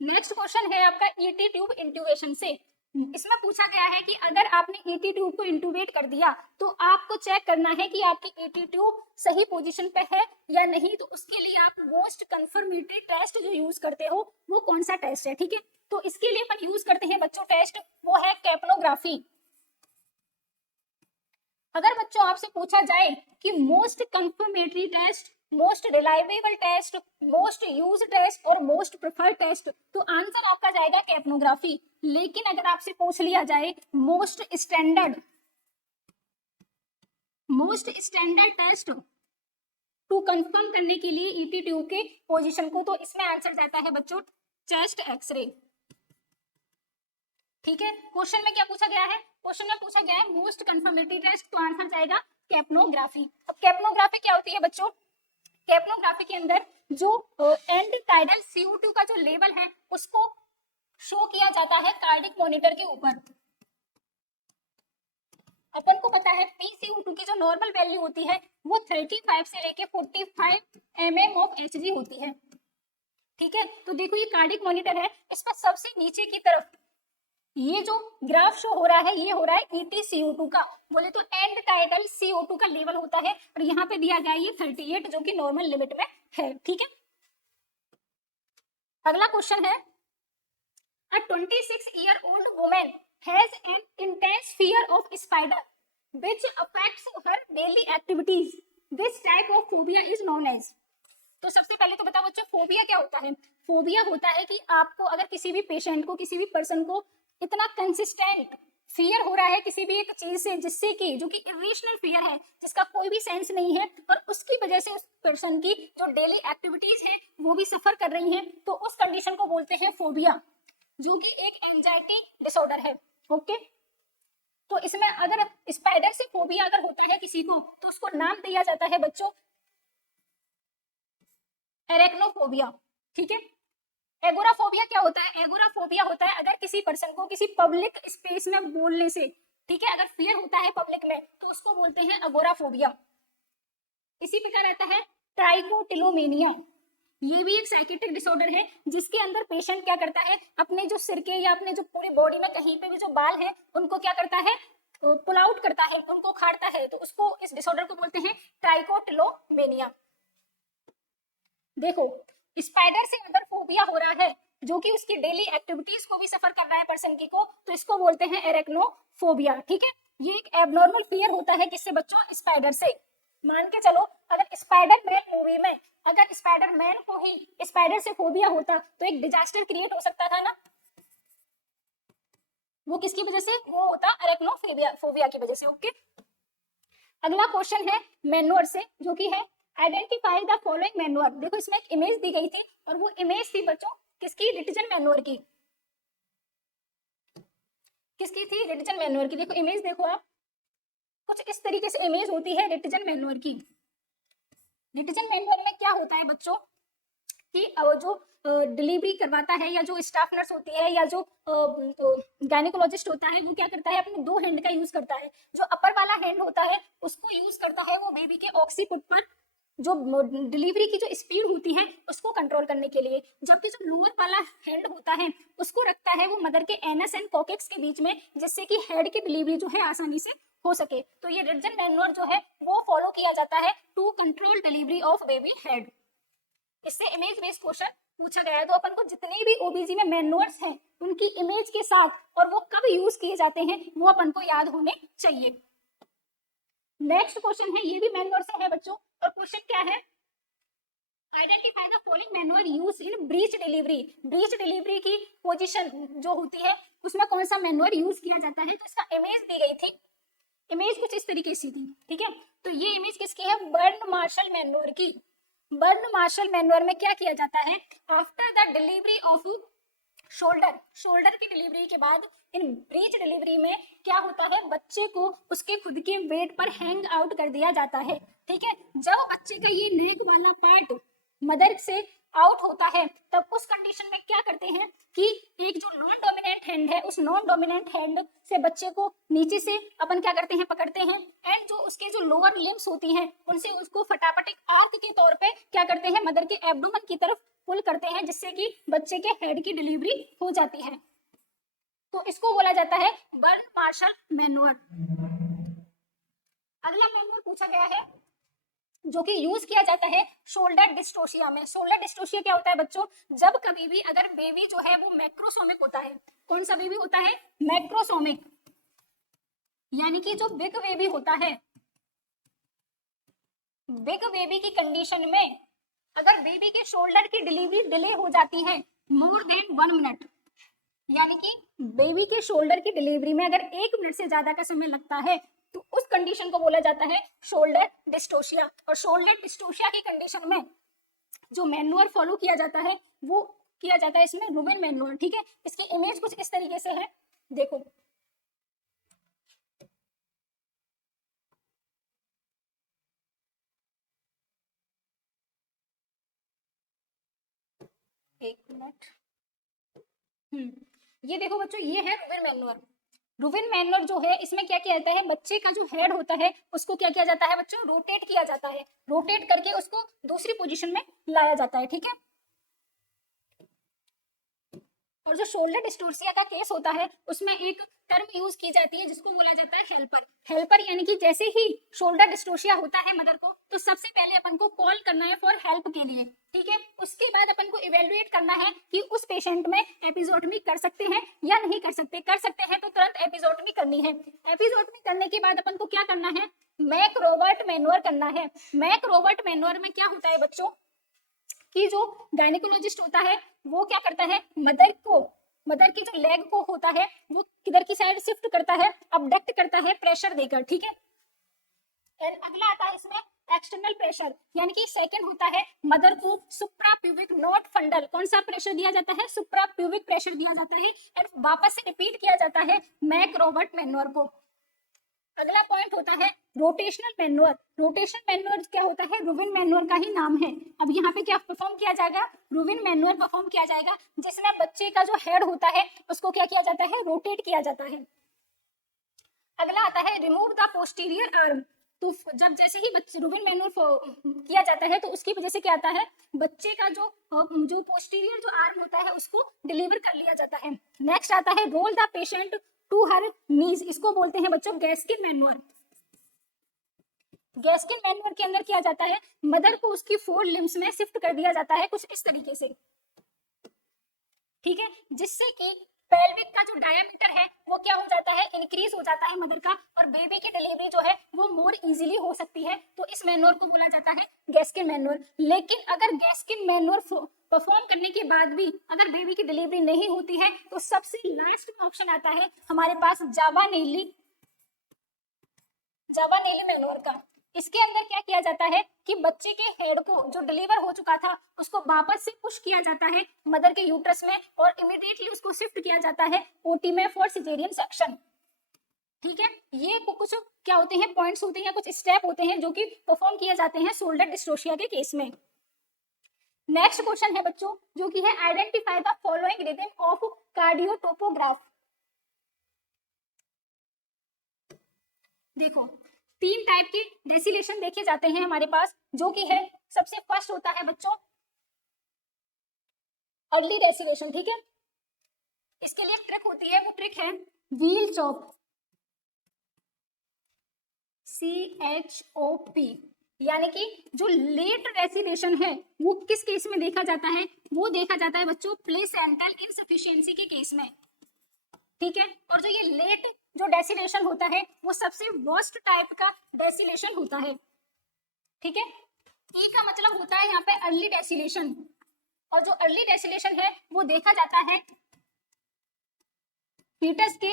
नेक्स्ट क्वेश्चन है आपका ईटी ट्यूब इंट्यूबेशन से। इसमें पूछा गया है कि अगर आपने ईटी ट्यूब को इंट्यूबेट कर दिया तो आपको चेक करना है कि आपकी ईटी ट्यूब सही पोजीशन पे है या नहीं, तो उसके लिए आप मोस्ट कंफर्मेटरी टेस्ट जो यूज करते हो वो कौन सा टेस्ट है। ठीक है, तो इसके लिए अपन यूज करते हैं बच्चों टेस्ट, वो है कैप्नोग्राफी। अगर बच्चों आपसे पूछा जाए कि most confirmatory test, most reliable test, most use test और मोस्ट प्रेफर्ड टेस्ट, तो आंसर आपका जाएगा कैप्नोग्राफी। लेकिन अगर आपसे पूछ लिया जाए most standard test to confirm करने के लिए ईटी ट्यूब के पोजीशन को, तो इसमें आंसर जाता है बच्चों चेस्ट एक्सरे। ठीक है, क्वेश्चन में क्या पूछा गया है, क्वेश्चन में पूछा गया है मोस्ट कंफर्मेटरी टेस्ट, तो आंसर जाएगा कैप्नोग्राफी। अब कैप्नोग्राफी क्या होती है बच्चों, कैप्नोग्राफी के अंदर जो एंड टाइडल CO2 का जो लेवल है उसको शो किया जाता है कार्डिक मॉनिटर के ऊपर। अपन को पता है PCO2 की जो नॉर्मल वैल्यू होती है वो 35 से लेके 45 mm ऑफ Hg होती है। ठीक है, तो देखो ये कार्डिक मॉनिटर है, इसमें सबसे नीचे की तरफ ये जो ग्राफ शो हो रहा है ये हो रहा है EtCO2 का, बोले तो एंड टाइडल CO2 का लेवल होता है, और यहाँ पे दिया गया ये 38 जो कि नॉर्मल लिमिट में है। ठीक है, अगला क्वेश्चन है A 26-year-old woman has an intense fear of spider which affects her daily activities. Which type of phobia is known as? तो सबसे पहले तो बताओ बच्चों फोबिया क्या होता है। फोबिया होता है कि आपको अगर किसी भी पेशेंट को, किसी भी पर्सन को इतना कंसिस्टेंट फियर हो रहा है किसी भी एक चीज से, जिससे कि जो कि इरेशनल फियर है, जिसका कोई भी सेंस नहीं है, और उसकी वजह से उस पर्सन की जो डेली एक्टिविटीज है वो भी सफर कर रही हैं, तो उस कंडीशन को बोलते हैं फोबिया, जो कि एक एंजाइटी डिसऑर्डर है। ओके, तो इसमें अगर स्पाइडर से फोबिया अगर होता है किसी को तो उसको नाम दिया जाता है बच्चों एरेक्नोफोबिया। ठीक है, एगोराफोबिया क्या होता है, एगोराफोबिया होता है अगर किसी पर्सन को किसी पब्लिक स्पेस में बोलने से, ठीक है, अगर फियर होता है पब्लिक में तो उसको बोलते हैं एगोराफोबिया। इसी प्रकार आता है ट्राइकोटिलोमेनिया, ये भी एक साइकेट्रिक डिसऑर्डर है जिसके अंदर पेशेंट क्या करता है, अपने जो सिर के या अपने जो पूरी बॉडी में कहीं पे भी जो बाल है उनको क्या करता है, पुल आउट करता है, उनको खाड़ता है, तो उसको इस डिसऑर्डर को बोलते हैं ट्राइकोटिलोमेनिया। देखो स्पाइडर से अगर फोबिया हो रहा है जो कि उसकी डेली एक्टिविटीज को भी सफर कर रहा है पर्सन की को, तो इसको बोलते हैं एरेक्नोफोबिया। ठीक है, ये एक एबनॉर्मल फियर होता है किससे बच्चों? स्पाइडर से। मान के चलो अगर स्पाइडरमैन मूवी में अगर स्पाइडरमैन को ही स्पाइडर से फोबिया होता तो एक डिजास्टर क्रिएट हो सकता था ना। वो किसकी वजह से? वो होता अरेक्नोफोबिया फोबिया की वजह से। ओके, अगला क्वेश्चन है मैनुअर से, जो कि है आइडेंटिफाई द फॉलोइंग मैनुअर। देखो इसमें एक इमेज दी गई थी और वो इमेज थी बच्चों किसकी? रिटिजन मैनुअर की। किसकी थी? रिटिजन मैनुअर की। देखो इमेज देखो आप, कुछ इस तरीके से इमेज होती है रिटिजन मैनुअर की। रिटिजन मैनुअर में क्या होता है बच्चों कि जो डिलीवरी करवाता है या जो स्टाफ नर्स होती है या जो गायनेकोलॉजिस्ट होता है वो क्या करता है? अपने दो हैंड का यूज करता है। जो अपर वाला हैंड होता है उसको यूज करता है वो बेबी के ऑक्सीपुट पर जो डिलीवरी की जो स्पीड होती है उसको कंट्रोल करने के लिए, जबकि जो लोअर वाला हैंड होता है उसको रखता है वो मदर के एनस एंड कॉकेक्स के बीच में, जिससे कि हेड की डिलीवरी जो है आसानी से हो सके। तो ये रिटिजन मैनुअर जो है वो फॉलो किया जाता है to control delivery of baby head. इससे इमेज बेस्ड क्वेश्चन पूछा गया है, तो अपन को जितने भी ओबीजी में मैनुअर्स हैं उनकी इमेज के साथ और वो कब यूज किए जाते हैं वो अपन को याद होने चाहिए। नेक्स्ट क्वेश्चन है, ये भी मैनुअर से है बच्चों, और क्वेश्चन क्या है? Identify the following manure use in breach delivery. Breach delivery की पोजीशन जो होती है उसमें कौन सा मैनुअर यूज किया जाता है? तो इसका इमेज दी गई थी, इमेज कुछ इस तरीके से थी। ठीक है, तो ये इमेज किसकी है? बर्न मार्शल मैनुअर की। बर्न मार्शल मैनुअर में क्या किया जाता है? After the delivery off shoulder की डिलीवरी के बाद इन ब्रीच डिलीवरी में क्या होता है? बच्चे को उसके खुद के वेट पर हैंग आउट कर दिया जाता है। ठीक है, जब बच्चे का ये नेक वाला पार्ट मदर से आउट होता है तब उस कंडीशन में क्या करते हैं कि एक जो नॉन डोमिनेंट हैंड है उस नॉन डोमिनेंट हैंड से बच्चे को नीचे से अपन क्या करते हैं? पकड़ते हैं, एंड जो उसके जो लोअर लिम्स होती हैं उनसे उसको फटाफट एक आर्क के तौर पे क्या करते हैं? मदर के एब्डोमेन की तरफ पुल करते हैं, जिससे कि बच्चे के हेड की डिलीवरी हो जाती है। तो इसको बोला जाता है बर्न मार्शल मैनुअर। अगला मैनुअर पूछा गया है जो कि यूज किया जाता है शोल्डर डिस्टोशिया में। शोल्डर डिस्टोशिया क्या होता है बच्चों? जब कभी भी अगर बेबी जो है वो मैक्रोसोमिक होता है। कौन सा बेबी होता है? मैक्रोसोमिक, यानी कि जो बिग बेबी होता है, बिग बेबी की कंडीशन में अगर बेबी के शोल्डर की डिलीवरी डिले हो जाती है मोर देन 1 मिनट, यानी कि बेबी के शोल्डर की डिलीवरी में अगर 1 मिनट से ज्यादा का समय लगता है तो उस कंडीशन को बोला जाता है शोल्डर डिस्टोशिया। और शोल्डर डिस्टोशिया की कंडीशन में जो मैनुअर फॉलो किया जाता है वो किया जाता है इसमें रूबेन मैनुअर। ठीक है, इसकी इमेज कुछ इस तरीके से है, देखो एक मिनट। ये देखो बच्चों, ये है रूबेन मैनुअर। रूबेन मैनुअर जो है इसमें क्या किया जाता है? बच्चे का जो हेड होता है उसको क्या किया जाता है बच्चों? रोटेट किया जाता है, रोटेट करके उसको दूसरी पोजीशन में लाया जाता है। ठीक है, और जो शोल्डर डिस्टोर्सिया का केस होता है उसमें एक टर्म यूज की जाती है जिसको बोला जाता है हेल्पर। हेल्पर यानी कि जैसे ही शोल्डर डिस्टोर्सिया होता है मदर को तो सबसे पहले अपन को कॉल करना है फॉर हेल्प के लिए। ठीक है, उसके बाद अपन को इवेलुएट करना है कि उस पेशेंट में एपिजोटमी कर सकते हैं या नहीं कर सकते। कर सकते हैं तो तुरंत एपिजोटमी करनी है। एपिजोटमी करने के बाद अपन को क्या करना है? मैक रोबर्ट मैनुअर करना है। मैक रोबर्ट मैनुअर में क्या होता है बच्चों कि जो गायनेकोलॉजिस्ट होता है वो क्या करता है? मदर की जो लेग को होता है वो किधर की साइड शिफ्ट करता है? अबडक्ट करता है प्रेशर देकर। ठीक है, एंड अगला आता है इसमें एक्सटर्नल प्रेशर, यानी कि सेकंड होता है मदर को सुप्रा प्यूबिक नॉट फंडल। कौन सा प्रेशर दिया जाता है? सुप्रा प्यूबिक प्रेशर दिया जाता है, एंड वापस से रिपीट किया जाता है मैक रॉबर्ट मैनुअर को। अगला पॉइंट होता है रोटेशनल मैनुअर। रोटेशनल मैनुअर क्या होता है? रूविन मैनुअर का ही नाम है। अब यहाँ पे क्या परफॉर्म किया जाएगा? रूविन मैनुअर परफॉर्म किया जाएगा, जिसमें बच्चे का जो हेड होता है उसको क्या किया जाता है? रोटेट किया जाता है। अगला आता है रिमूव द पोस्टीरियर आर्म। तो जब जैसे ही बच्चे रूविन मैनुअर किया जाता है तो उसकी वजह से क्या आता है? बच्चे का जो पोस्टीरियर जो आर्म होता है उसको डिलीवर कर लिया जाता है। नेक्स्ट आता है roll the patient to her knees. इसको बोलते हैं बच्चों गैस्किन मैनुअर। गैस्किन मैनुअर के अंदर किया जाता है मदर को उसकी 4 लिम्स में शिफ्ट कर दिया जाता है कुछ इस तरीके से। ठीक है, जिससे कि पेल्विक का जो डायामीटर है वो क्या हो जाता है, इंक्रीज हो जाता है मदर का, और बेबी की डिलीवरी जो है वो मोर इजीली हो सकती है। तो इस मैन्योर को बोला जाता है गैस्किन मैन्योर। लेकिन अगर गैस्किन मैन्योर परफॉर्म करने के बाद भी अगर बेबी की डिलीवरी नहीं होती है तो सबसे लास्ट में ऑप्शन आता है हमारे पास जावा नेली मैन्योर का। इसके अंदर क्या किया जाता है कि बच्चे के हेड को जो डिलीवर हो चुका था उसको वापस से पुश किया जाता है मदर के यूट्रस में, और इमीडिएटली उसको शिफ्ट किया जाता है ओटी में फॉर सिजेरियन सेक्शन। ठीक है, ये कुछ क्या होते हैं, पॉइंट्स होते हैं, कुछ स्टेप होते हैं जो कि परफॉर्म किए जाते हैं शोल्डर डिस्ट्रोशिया के केस में। नेक्स्ट क्वेश्चन है बच्चों जो कि है identify the following rhythm of cardiotocograph. देखो, तीन टाइप के डेसिलेशन देखे जाते हैं हमारे पास, जो कि है सबसे फर्स्ट होता है बच्चों अर्ली डेसिलेशन। ठीक है, इसके लिए ट्रिक होती है, वो ट्रिक है व्हील चॉप, CHOP। यानी कि जो लेट डेसिलेशन है वो किस केस में देखा जाता है, वो देखा जाता है बच्चों प्लेसेंटल इनसफिशिएंसी के केस में। ठीक है, और जो ये लेट जो डेसिलेशन होता है वो सबसे वर्स्ट टाइप का डेसिलेशन होता है। ठीक है, ई का मतलब होता है यहाँ पे अर्ली डेसिलेशन, और जो अर्ली डेसिलेशन है वो देखा जाता है फीटस के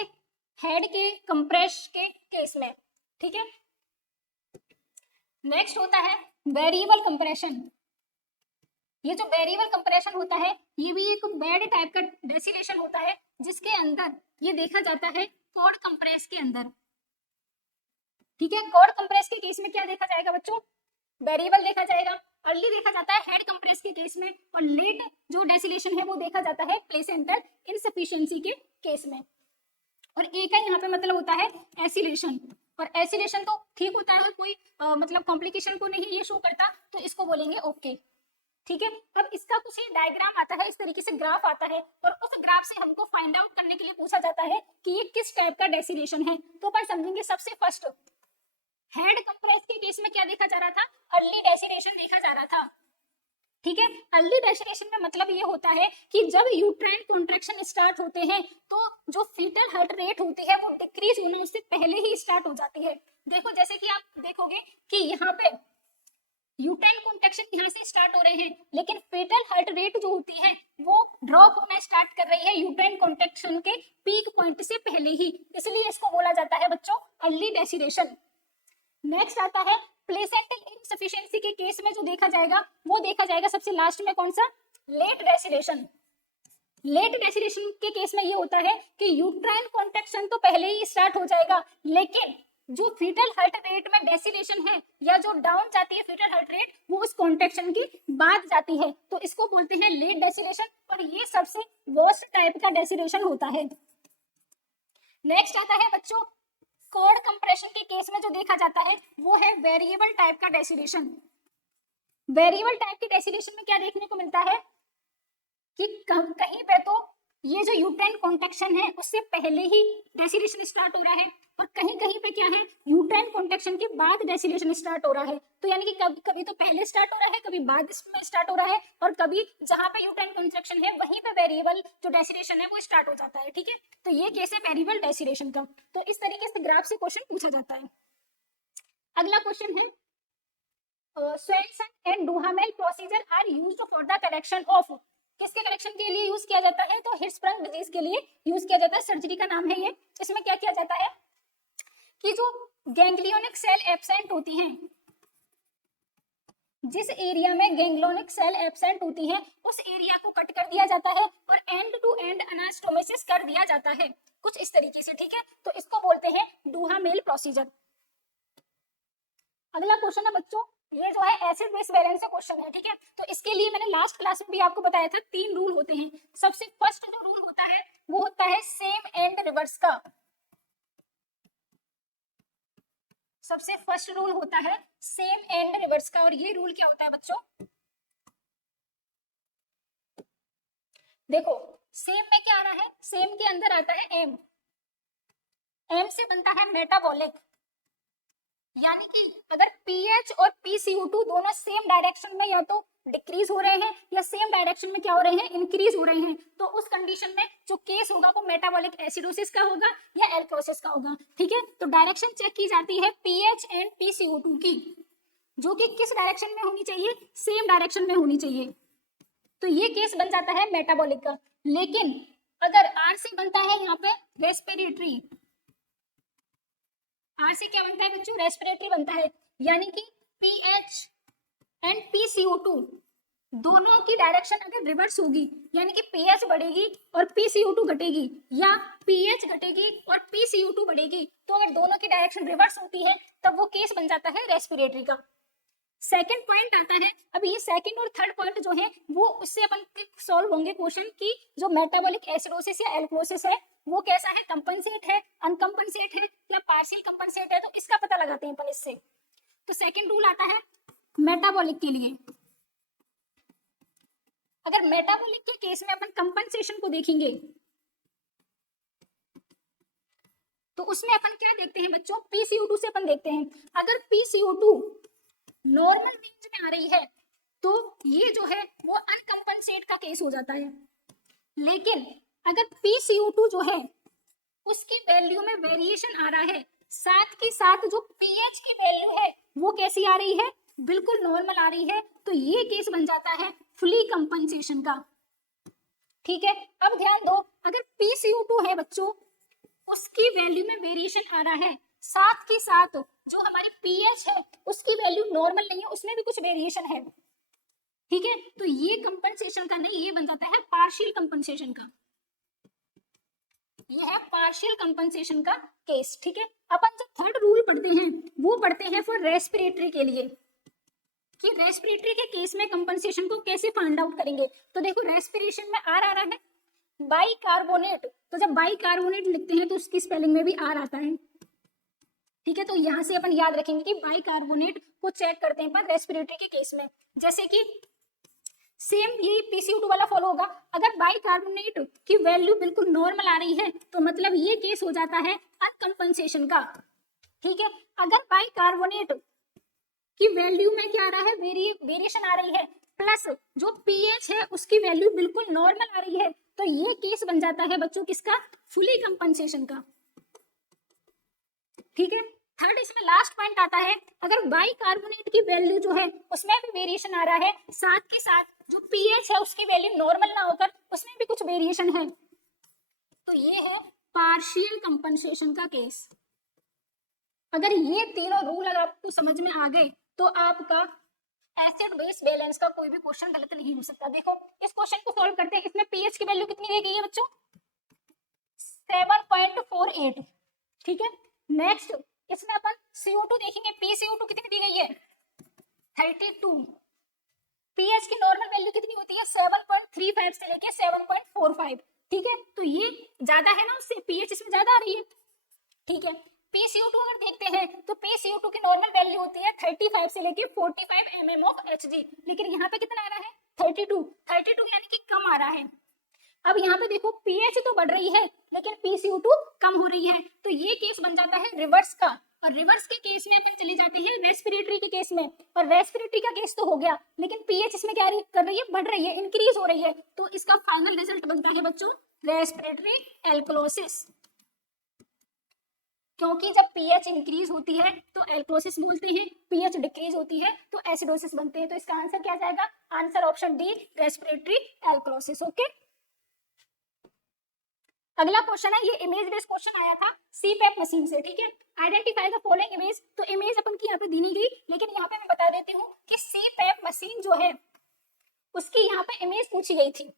हेड के कंप्रेस के केस में। ठीक है, नेक्स्ट होता है वेरिएबल कंप्रेशन। ये जो वेरिएबल कंप्रेशन होता है ये भी एक बैड टाइप का डेसिलेशन होता है, जिसके अंदर ये देखा जाता है कॉर्ड कंप्रेस के अंदर। ठीक है, कॉर्ड कंप्रेस के केस में क्या देखा जाएगा बच्चों, वेरिएबल देखा जाएगा। अर्ली देखा जाता है हेड कंप्रेस के केस में, और लेट जो डेसिलेशन है वो देखा जाता है प्लेसेंटल इनसफिशिएंसी के केस में। और एक का यहाँ पे मतलब होता है एसिलेशन, और एसिलेशन तो ठीक होता है, कोई मतलब कॉम्प्लिकेशन को नहीं ये शो करता, तो इसको बोलेंगे ओके। ठीक है, अब इसका कुछ डायग्राम आता है, इस तरीके से ग्राफ आता है, और उस ग्राफ से हमको फाइंड आउट करने के लिए पूछा जाता है कि ये किस टाइप का डेसिलेशन है। तो अपन समझेंगे सबसे फर्स्ट हेड कंप्रेस के केस में क्या देखा जा रहा था, अर्ली डेसिलेशन देखा जा रहा था। ठीक है, अर्ली डेसिलेशन में मतलब ये होता है कि जब यूट्राइन कॉन्ट्रैक्शन स्टार्ट होते हैं तो जो फीटल हार्ट रेट होती है वो डिक्रीज होना उससे पहले ही स्टार्ट हो जाती है। देखो, जैसे कि आप देखोगे कि यहाँ पे यूट्राइन कॉन्ट्रैक्शन यहाँ से स्टार्ट हो रहे हैं, लेकिन फेटल हार्ट रेट जो होती है वो ड्रॉप होना स्टार्ट कर रही है यूट्राइन कॉन्ट्रैक्शन के पीक पॉइंट से पहले ही, इसलिए इसको बोला जाता है बच्चों अर्ली डेसिलेशन। नेक्स्ट आता है प्लेसेंटल इनसफिशिएंसी के केस में जो देखा जाएगा वो देखा जाएगा सबसे लास्ट में कौन सा, लेट डेसिलेशन। लेट डेसिलेशन के केस में ये होता है कि यूट्राइन कॉन्ट्रैक्शन तो पहले ही स्टार्ट हो जाएगा, लेकिन जो फीटल हार्ट रेट में डेसिलेशन है या जो डाउन जाती है फीटल हार्ट रेट वो उस कॉन्ट्रैक्शन के बाद जाती है, तो इसको बोलते हैं लेट डेसिलेशन, और ये सबसे वर्स्ट टाइप का डेसिलेशन होता है। नेक्स्ट आता है बच्चों कॉर्ड कंप्रेशन के केस में जो देखा जाता है वो है वेरिएबल टाइप का डेसिलेशन। वेरिएबल टाइप के डेसिलेशन में क्या देखने को मिलता है कि कहीं पे तो ये जो यूट्राइन कॉन्ट्रैक्शन है उससे पहले ही डेसिलेशन स्टार्ट हो रहा है, और कहीं कहीं पे क्या है यूट्राइन कॉन्ट्रैक्शन के बाद डेसिलेशन स्टार्ट हो रहा है। तो यानी कि कभी तो पहले स्टार्ट हो रहा है, कभी बाद में स्टार्ट हो रहा है, और कभी जहां पे यूट्राइन कॉन्ट्रैक्शन है वहीं पे वेरिएबल जो डेसिलेशन है वो स्टार्ट हो जाता है। ठीक है, तो ये केस है वेरिएबल डेसिलेशन का। तो इस तरीके से ग्राफ से क्वेश्चन पूछा जाता है। अगला क्वेश्चन है Swenson and Duhamel procedure are used for the correction of, किसके करेक्शन के लिए यूज किया जाता है, तो हिट्सप्रंग डिजीज के लिए यूज किया जाता है, सर्जरी का नाम है ये। इसमें क्या किया जाता है कि जो गैंग्लियोनिक सेल एब्सेंट होती हैं, जिस एरिया में गैंग्लियोनिक सेल एब्सेंट होती है उस एरिया को कट कर दिया जाता है और एंड टू एंड अनास्टोमोसिस कर दिया जाता है, कुछ इस तरीके से। ठीक है, तो इसको बोलते हैं डुहामेल प्रोसीजर। अगला क्वेश्चन है बच्चों, ये जो है एसिड बेस बैलेंस का क्वेश्चन है। ठीक है, तो इसके लिए मैंने लास्ट क्लास में भी आपको बताया था 3 रूल होते हैं। सबसे फर्स्ट जो रूल होता है वो होता है सेम एंड रिवर्स का। सबसे फर्स्ट रूल होता है सेम एंड रिवर्स का, और ये रूल क्या होता है बच्चों, देखो सेम में क्या आ रहा है, सेम के अंदर आता है एम, एम से बनता है मेटाबॉलिक, यानी कि अगर पीएच और PCO2 दोनों सेम डायरेक्शन में या तो डिक्रीज हो रहे हैं या सेम डायरेक्शन में क्या हो रहे हैं, इंक्रीज हो रहे हैं, तो उस कंडीशन में जो केस होगा वो मेटाबॉलिक एसिडोसिस का होगा या एल्कोसिस का होगा। ठीक है, तो डायरेक्शन चेक की जाती है पीएच एंड PCO2 की, जो कि किस डायरेक्शन में होनी चाहिए, सेम डायरेक्शन में होनी चाहिए। तो ये केस बन जाता है मेटाबॉलिक का। लेकिन अगर आर से बनता है यहाँ पे रेस्पिरेटरी, आर से क्या बनता है बच्चों, रेस्पिरेटरी बनता है, यानी कि पीएच एंड PCO2 दोनों की डायरेक्शन अगर रिवर्स होगी, यानी कि पीएच बढ़ेगी और PCO2 घटेगी, या पीएच घटेगी और PCO2 बढ़ेगी, तो अगर दोनों की डायरेक्शन रिवर्स होती है तब वो केस बन जाता है रेस्पिरेटरी का। सेकंड पॉइंट आता है, अब ये सेकंड और थर्ड पॉइंट जो है वो उससे अपन सॉल्व होंगे क्वेश्चन की जो मेटाबॉलिक एसिडोसिस या एल्कोसिस है वो कैसा है, कंपनसेट है, अनकंपनसेट है या पार्शियल कंपनसेट है, तो इसका पता लगाते हैं अपन इससे। तो सेकंड रूल आता है मेटाबॉलिक के लिए, अगर मेटाबॉलिक के केस में अपन कंपनसेशन को देखेंगे तो उसमें अपन क्या देखते हैं बच्चों, PCO2 से अपन देखते हैं, अगर PCO2 नॉर्मल रेंज में आ रही है तो ये जो है वो अनकंपनसेट का केस हो जाता है। लेकिन अगर PCO2 जो है उसकी वैल्यू में वेरिएशन आ रहा है, साथ के साथ जो पीएच की वैल्यू है वो कैसी आ रही है, बिल्कुल नॉर्मल आ रही है, तो ये केस बन जाता है फुली कंपनसेशन का। ठीक है, अब ध्यान दो, अगर PCO2 है बच्चों उसकी वैल्यू में वेरिएशन आ रहा है, साथ के साथ जो हमारी पीएच है उसकी वैल्यू नॉर्मल नहीं है, उसमें भी कुछ वेरिएशन है। ठीक है, तो ये कंपनसेशन का नहीं, ये बन जाता है पार्शियल कंपनसेशन का, ये है पार्शियल कंपनसेशन का केस। ठीक है, अपन जो थर्ड रूल पढ़ते हैं वो पढ़ते हैं फॉर रेस्पिरेटरी के लिए, कि रेस्पिरेटरी के केस में कंपनसेशन को कैसे फाइंड आउट करेंगे। तो देखो रेस्पिरेशन में आर आ रहा है बाइकार्बोनेट, तो जब बाइकार्बोनेट लिखते हैं तो उसकी स्पेलिंग में भी आर आता है। ठीक है, तो यहाँ से अपन याद रखेंगे कि बाइकार्बोनेट को चेक करते हैं अपन रेस्पिरेटरी के केस में, जैसे कि सेम यही PCO2 वाला फॉलो होगा, अगर बाइकार्बोनेट की वैल्यू बिल्कुल नॉर्मल आ रही है तो मतलब ये केस हो जाता है अनकंपनसेशन का। ठीक है, अगर बाइकार्बोनेट की वैल्यू में क्या आ रहा है, वेरिएशन आ रही है, प्लस जो पीएच है उसकी वैल्यू बिल्कुल नॉर्मल आ रही है, तो ये केस बन जाता है बच्चों किसका, फुली कंपनसेशन का। ठीक है, थर्ड इसमें लास्ट पॉइंट आता है, अगर बाइकार्बोनेट की वैल्यू जो है उसमें भी वेरिएशन आ रहा है, साथ के साथ जो पीएच है उसकी वैल्यू नॉर्मल ना होकर उसमें भी कुछ वेरिएशन है, तो ये है पार्शियल कंपनसेशन का केस। अगर ये तीनों रूल अगर आपको समझ में आ गए तो आपका एसिड बेस बैलेंस का कोई भी क्वेश्चन गलत नहीं हो सकता। देखो इस क्वेश्चन को सॉल्व करते हैं, इसमें पीएच की वैल्यू कितनी दी गई है बच्चों, 7.48। ठीक है, नेक्स्ट इसमें अपन CO2 देखेंगे, PCO2 कितनी दी गई है, 32। पीएच की नॉर्मल वैल्यू कितनी होती है, 7.35 से लेके 7.45। ठीक है, तो ये ज्यादा है ना उससे, पीएच इसमें ज्यादा आ रही है। ठीक है, PCO2 अगर देखते हैं तो PCO2 की नॉर्मल वैल्यू होती है 35 से लेके 45 mm ऑफ Hg, लेकिन यहाँ पे कितना आ रहा है, 32 यानी कि कम आ रहा है। अब यहाँ पे देखो पीएच तो बढ़ रही है लेकिन PCO2 कम हो रही है, तो ये केस बन जाता है रिवर्स का, और रिवर्स के केस में अपन चले जाते हैं रेस्पिरेटरी के केस में, और रेस्पिरेटरी का केस तो हो गया, लेकिन पीएच इसमें क्या कर रही है, बढ़ रही है, इंक्रीज हो रही है, तो इसका फाइनल रिजल्ट बनता है बच्चों रेस्पिरेटरी एल्कोसिस। क्योंकि जब पीएच इंक्रीज होती है तो एल्कोसिस बोलते हैं, पीएच डिक्रीज होती है तो एसिडोसिस बनते हैं, तो इसका आंसर क्या जाएगा, आंसर ऑप्शन डी रेस्पिरेटरी एल्कोसिस। ओके, अगला क्वेश्चन है, ये इमेज बेस्ड क्वेश्चन आया था CPAP मशीन से। ठीक है, आइडेंटिफाई द फॉलोइंग इमेज, तो इमेज अपन की यहाँ पे दी नहीं गई, लेकिन यहाँ पे मैं बता देती हूँ कि CPAP मशीन जो है उसकी यहाँ पे इमेज पूछी गई थी।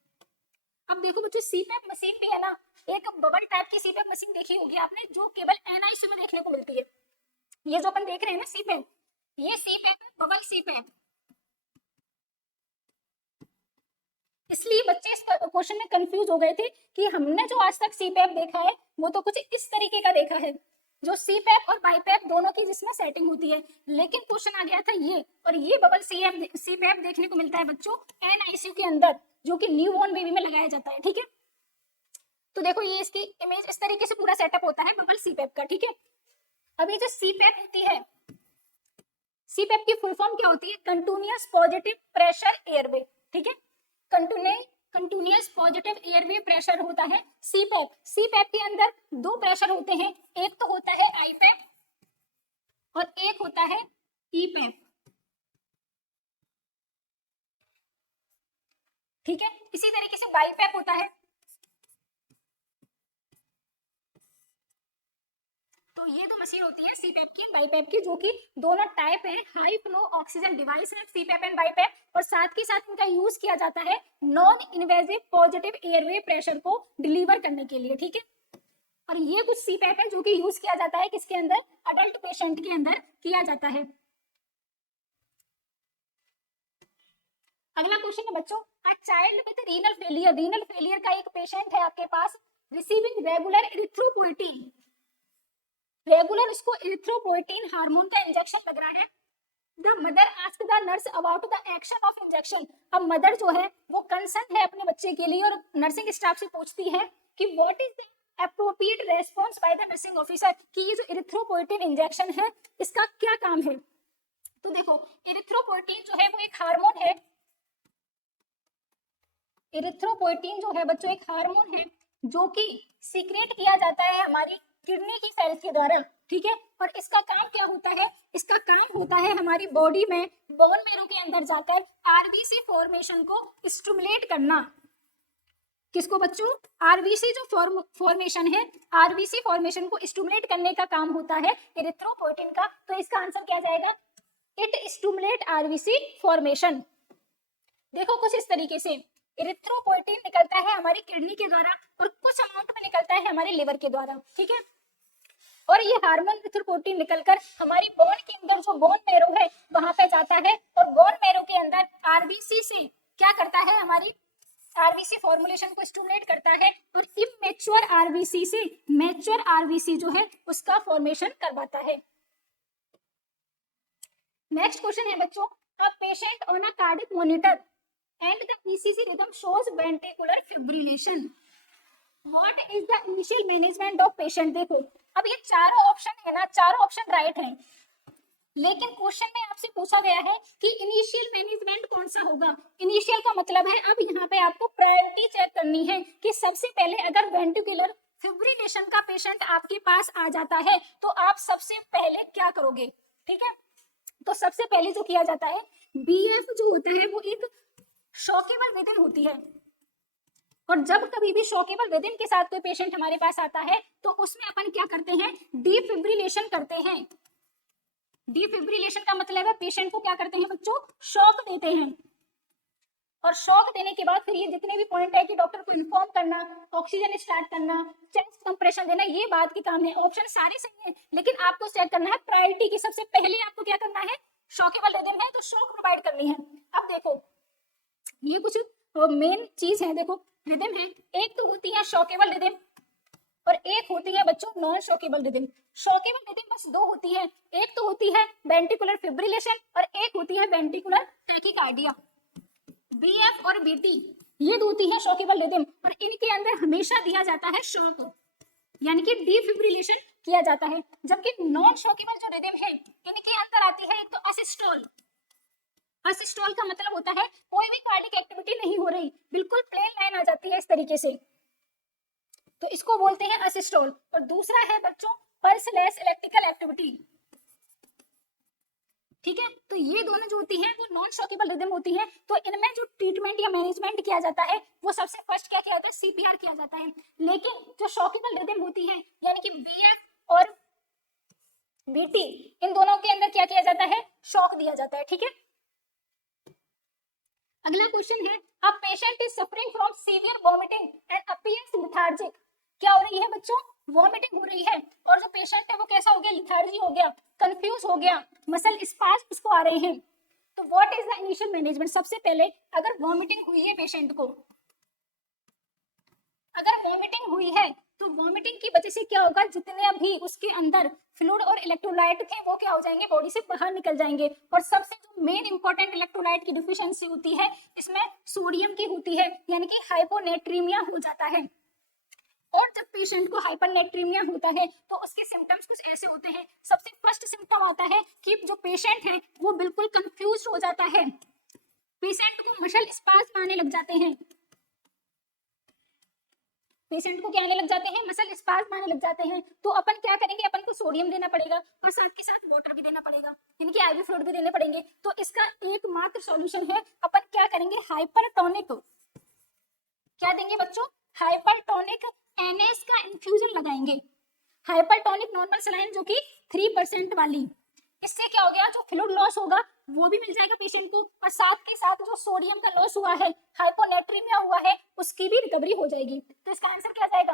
अब देखो बच्चों CPAP मशीन भी है ना, एक बबल टाइप की CPAP मशीन देखी होगी आपने, जो केवल NICU में देखने को मिलती है। ये जो अपन देख रहे हैं ना CPAP, ये CPAP बबल CPAP, इसलिए बच्चे इस क्वेश्चन में कंफ्यूज हो गए थे कि हमने जो आज तक CPAP देखा है वो तो कुछ इस तरीके का देखा है, जो CPAP और BiPAP दोनों की जिसमें सेटिंग होती है, लेकिन क्वेश्चन आ गया था ये, और ये बबल CPAP देखने को मिलता है बच्चों NICU के अंदर, जो कि न्यूबॉर्न बेबी में लगाया जाता है। ठीक है, तो देखो ये इसकी इमेज इस तरीके से पूरा सेटअप होता है बबल CPAP का। ठीक है, अब ये जो CPAP होती है सीपैप की फुल फॉर्म क्या होती है? कंटिन्यूअस पॉजिटिव प्रेशर एयरवे, ठीक है, कंटिन्यूअस पॉजिटिव एयरवे प्रेशर होता है सीपैप। सीपैप के अंदर दो प्रेशर होते हैं, एक तो होता है आईपैप और एक होता है ईपैप, ठीक है। इसी तरीके से बाईपैप होता है। तो ये दो मशीन होती है सीपैप की, बाईपैप की, जो कि दोनों टाइप है, हाई फ्लो ऑक्सीजन डिवाइस है सीपैप एंड बाईपैप, और साथ ही साथ इनका यूज किया जाता है non invasive positive airway pressure को डिलीवर करने के लिए, ठीक है। और ये कुछ सीपैप है जो कि यूज किया जाता है किसके अंदर? अडल्ट पेशेंट के अंदर किया जाता है। अगला क्वेश्चन है बच्चों, a child with renal failure, renal failure का एक पेशेंट है आपके पास, रिसीविंग रेगुलर इरिथ्रोपोइटीन, रेगुलर इसको इरिथ्रोपोइटीन हार्मोन का इंजेक्शन लग रहा है। The mother ask the nurse about the action of injection, अब मदर जो है वो कंसर्न है अपने बच्चे के लिए और नर्सिंग स्टाफ से पूछती है कि what is the appropriate response by the nursing officer, कि ये जो इरिथ्रोपोइटीन इंजेक्शन है इसका क्या काम है। तो देखो, इरिथ्रोपोइटीन जो है वो एक हार्मोन है, इरिथ्रोपोइटीन जो है बच्चों एक हार्मोन है जो कि सीक्रेट किया जाता है हमारी किडनी की सेल्स के द्वारा, ठीक है। और इसका काम क्या होता है? इसका काम होता है हमारी बॉडी में बोन मैरो के अंदर जाकर आरबीसी फॉर्मेशन को स्टिमुलेट करना। किसको बच्चों? आरबीसी जो फॉर्मेशन है, आरबीसी फॉर्मेशन को स्टिमुलेट करने का काम होता है इरिथ्रोपोइटीन का। तो इसका आंसर क्या जाएगा? It stimulate RBC formation. देखो कुछ इस तरीके से इरिथ्रोपोइटीन निकलता है हमारी किडनी के द्वारा और कुछ अमाउंट में निकलता है हमारे लिवर के द्वारा, ठीक है। और ये हार्मोन इरिथ्रोपोइटीन निकलकर हमारी बोन के अंदर जो बोन मैरो है वहां पे जाता है और बोन मैरो के अंदर आरबीसी से क्या करता है? हमारी आरबीसी फॉर्मुलेशन को स्टिमुलेट करता है और इमेच्योर आरबीसी से मैच्योर आरबीसी जो है उसका फॉर्मेशन करवाता है। नेक्स्ट क्वेश्चन है बच्चों, a patient on a cardiac monitor and the ECG rhythm shows ventricular fibrillation. What is the initial management of patient? देखो अब ये चारों ऑप्शन है ना, चारों ऑप्शन राइट हैं, लेकिन क्वेश्चन में आपसे पूछा गया है कि इनिशियल मैनेजमेंट कौन सा होगा। इनिशियल का मतलब है अब यहाँ पे आपको प्रायोरिटी चेक करनी है कि सबसे पहले अगर वेंट्रिकुलर फिब्रिलेशन का पेशेंट आपके पास आ जाता है तो आप सबसे पहले क्या करोगे, ठीक है। तो सबसे पहले जो किया जाता है, बीएफ जो होता है वो एक शॉकेबल रिदम होती है, और जब कभी भी शॉकेबल रिदम के साथ कोई पेशेंट हमारे पास आता है तो उसमें अपन क्या करते हैं? डिफिब्रिलेशन करते हैं। डिफिब्रिलेशन का मतलब है पेशेंट को क्या करते हैं बच्चों? शॉक देते हैं, और शॉक देने के बाद फिर ये जितने भी पॉइंट है कि डॉक्टर को इन्फॉर्म करना, ऑक्सीजन स्टार्ट करना, चेस्ट कंप्रेशन देना, ये बात के काम है। ऑप्शन सारे सही है, लेकिन आपको चेक करना है प्रायोरिटी की, सबसे पहले आपको क्या करना है? शॉकेबल रिदम है तो शॉक प्रोवाइड करनी है। अब देखो ये कुछ मेन चीज है, देखो रिदम है, एक तो होती है शॉकेबल रिदम और एक होती है बच्चों non shockable rhythm. Shockable rhythm बस दो होती है, एक तो होती है वेंट्रिकुलर फिब्रिलेशन और एक होती है वेंट्रिकुलर टैकीकार्डिया। बीएफ और बीटी ये दो होती है शॉकेबल रिदम, और इनके अंदर हमेशा दिया जाता है शॉक, यानी कि डिफिब्रिलेशन किया जाता है। जबकि नॉन शॉकेबल जो रिदम है इनके अंदर आती है एक तो असिस्टोल। असिस्टोल का मतलब होता है कोई भी कार्डिक एक्टिविटी नहीं हो रही, बिल्कुल प्लेन लाइन आ जाती है इस तरीके से, तो इसको बोलते हैं असिस्टोल। और दूसरा है बच्चों पल्सलेस इलेक्ट्रिकल एक्टिविटी, ठीक है। तो ये दोनों जो होती है वो नॉन शॉकेबल रिदम होती है। तो इनमें जो ट्रीटमेंट या मैनेजमेंट किया जाता है वो सबसे फर्स्ट क्या किया जाता है? सीपीआर किया जाता है। लेकिन जो शॉकेबल रिदम होती है यानी कि बीएफ और बीटी, इन दोनों के अंदर क्या किया जाता है? शॉक दिया जाता है, ठीक है। अगला क्वेश्चन है, a patient is suffering from severe vomiting and appears lethargic. क्या हो रही है बच्चों? वॉमिटिंग हो रही है और जो पेशेंट है वो कैसा हो गया? लेथार्जी हो गया, कंफ्यूज हो गया, मसल स्पाज्म उसको आ रहे हैं। तो what is the initial management? सबसे पहले अगर वॉमिटिंग हुई है पेशेंट को, अगर वॉमिटिंग हुई है तो वॉमिटिंग की वजह से क्या होगा? जितने भी उसके अंदर फ्लूइड और इलेक्ट्रोलाइट थे वो क्या हो जाएंगे? बॉडी से बाहर निकल जाएंगे। और सबसे जो मेन इंपॉर्टेंट इलेक्ट्रोलाइट की डिफिशियंसी होती है इसमें सोडियम की होती है, यानी कि हाइपोनेट्रीमिया हो जाता है। और जब पेशेंट को हाइपरनेट्रीमिया होता है तो उसके सिम्टम्स कुछ ऐसे होते हैं। सबसे फर्स्ट सिम्टम आता है कि जो पेशेंट है वो बिल्कुल कंफ्यूज हो जाता है, पेशेंट को मसल स्पाज्म आने लग जाते हैं, पेशेंट को क्या आने लग जाते हैं, मसल स्पाज्म आने लग जाते हैं। तो अपन क्या करेंगे, अपन को सोडियम देना पड़ेगा और साथ के साथ वाटर भी देना पड़ेगा, इनके आईवी फ्लूइड भी देने पड़ेंगे। तो इसका एकमात्र सॉल्यूशन है, अपन क्या करेंगे, हाइपरटोनिक, क्या देंगे बच्चों, हाइपरटोनिक एनएस का इन्फ्यूजन लगाएंगे, हाइपरटोनिक नॉर्मल सलाइन जो कि 3% वाली। इससे क्या हो गया, जो फ्लूइड लॉस होगा वो भी मिल जाएगा पेशेंट को, और साथ के साथ जो सोडियम का लॉस हुआ है, हाइपोनेट्रीमिया हुआ है, उसकी भी रिकवरी हो जाएगी। तो इसका आंसर क्या जाएगा,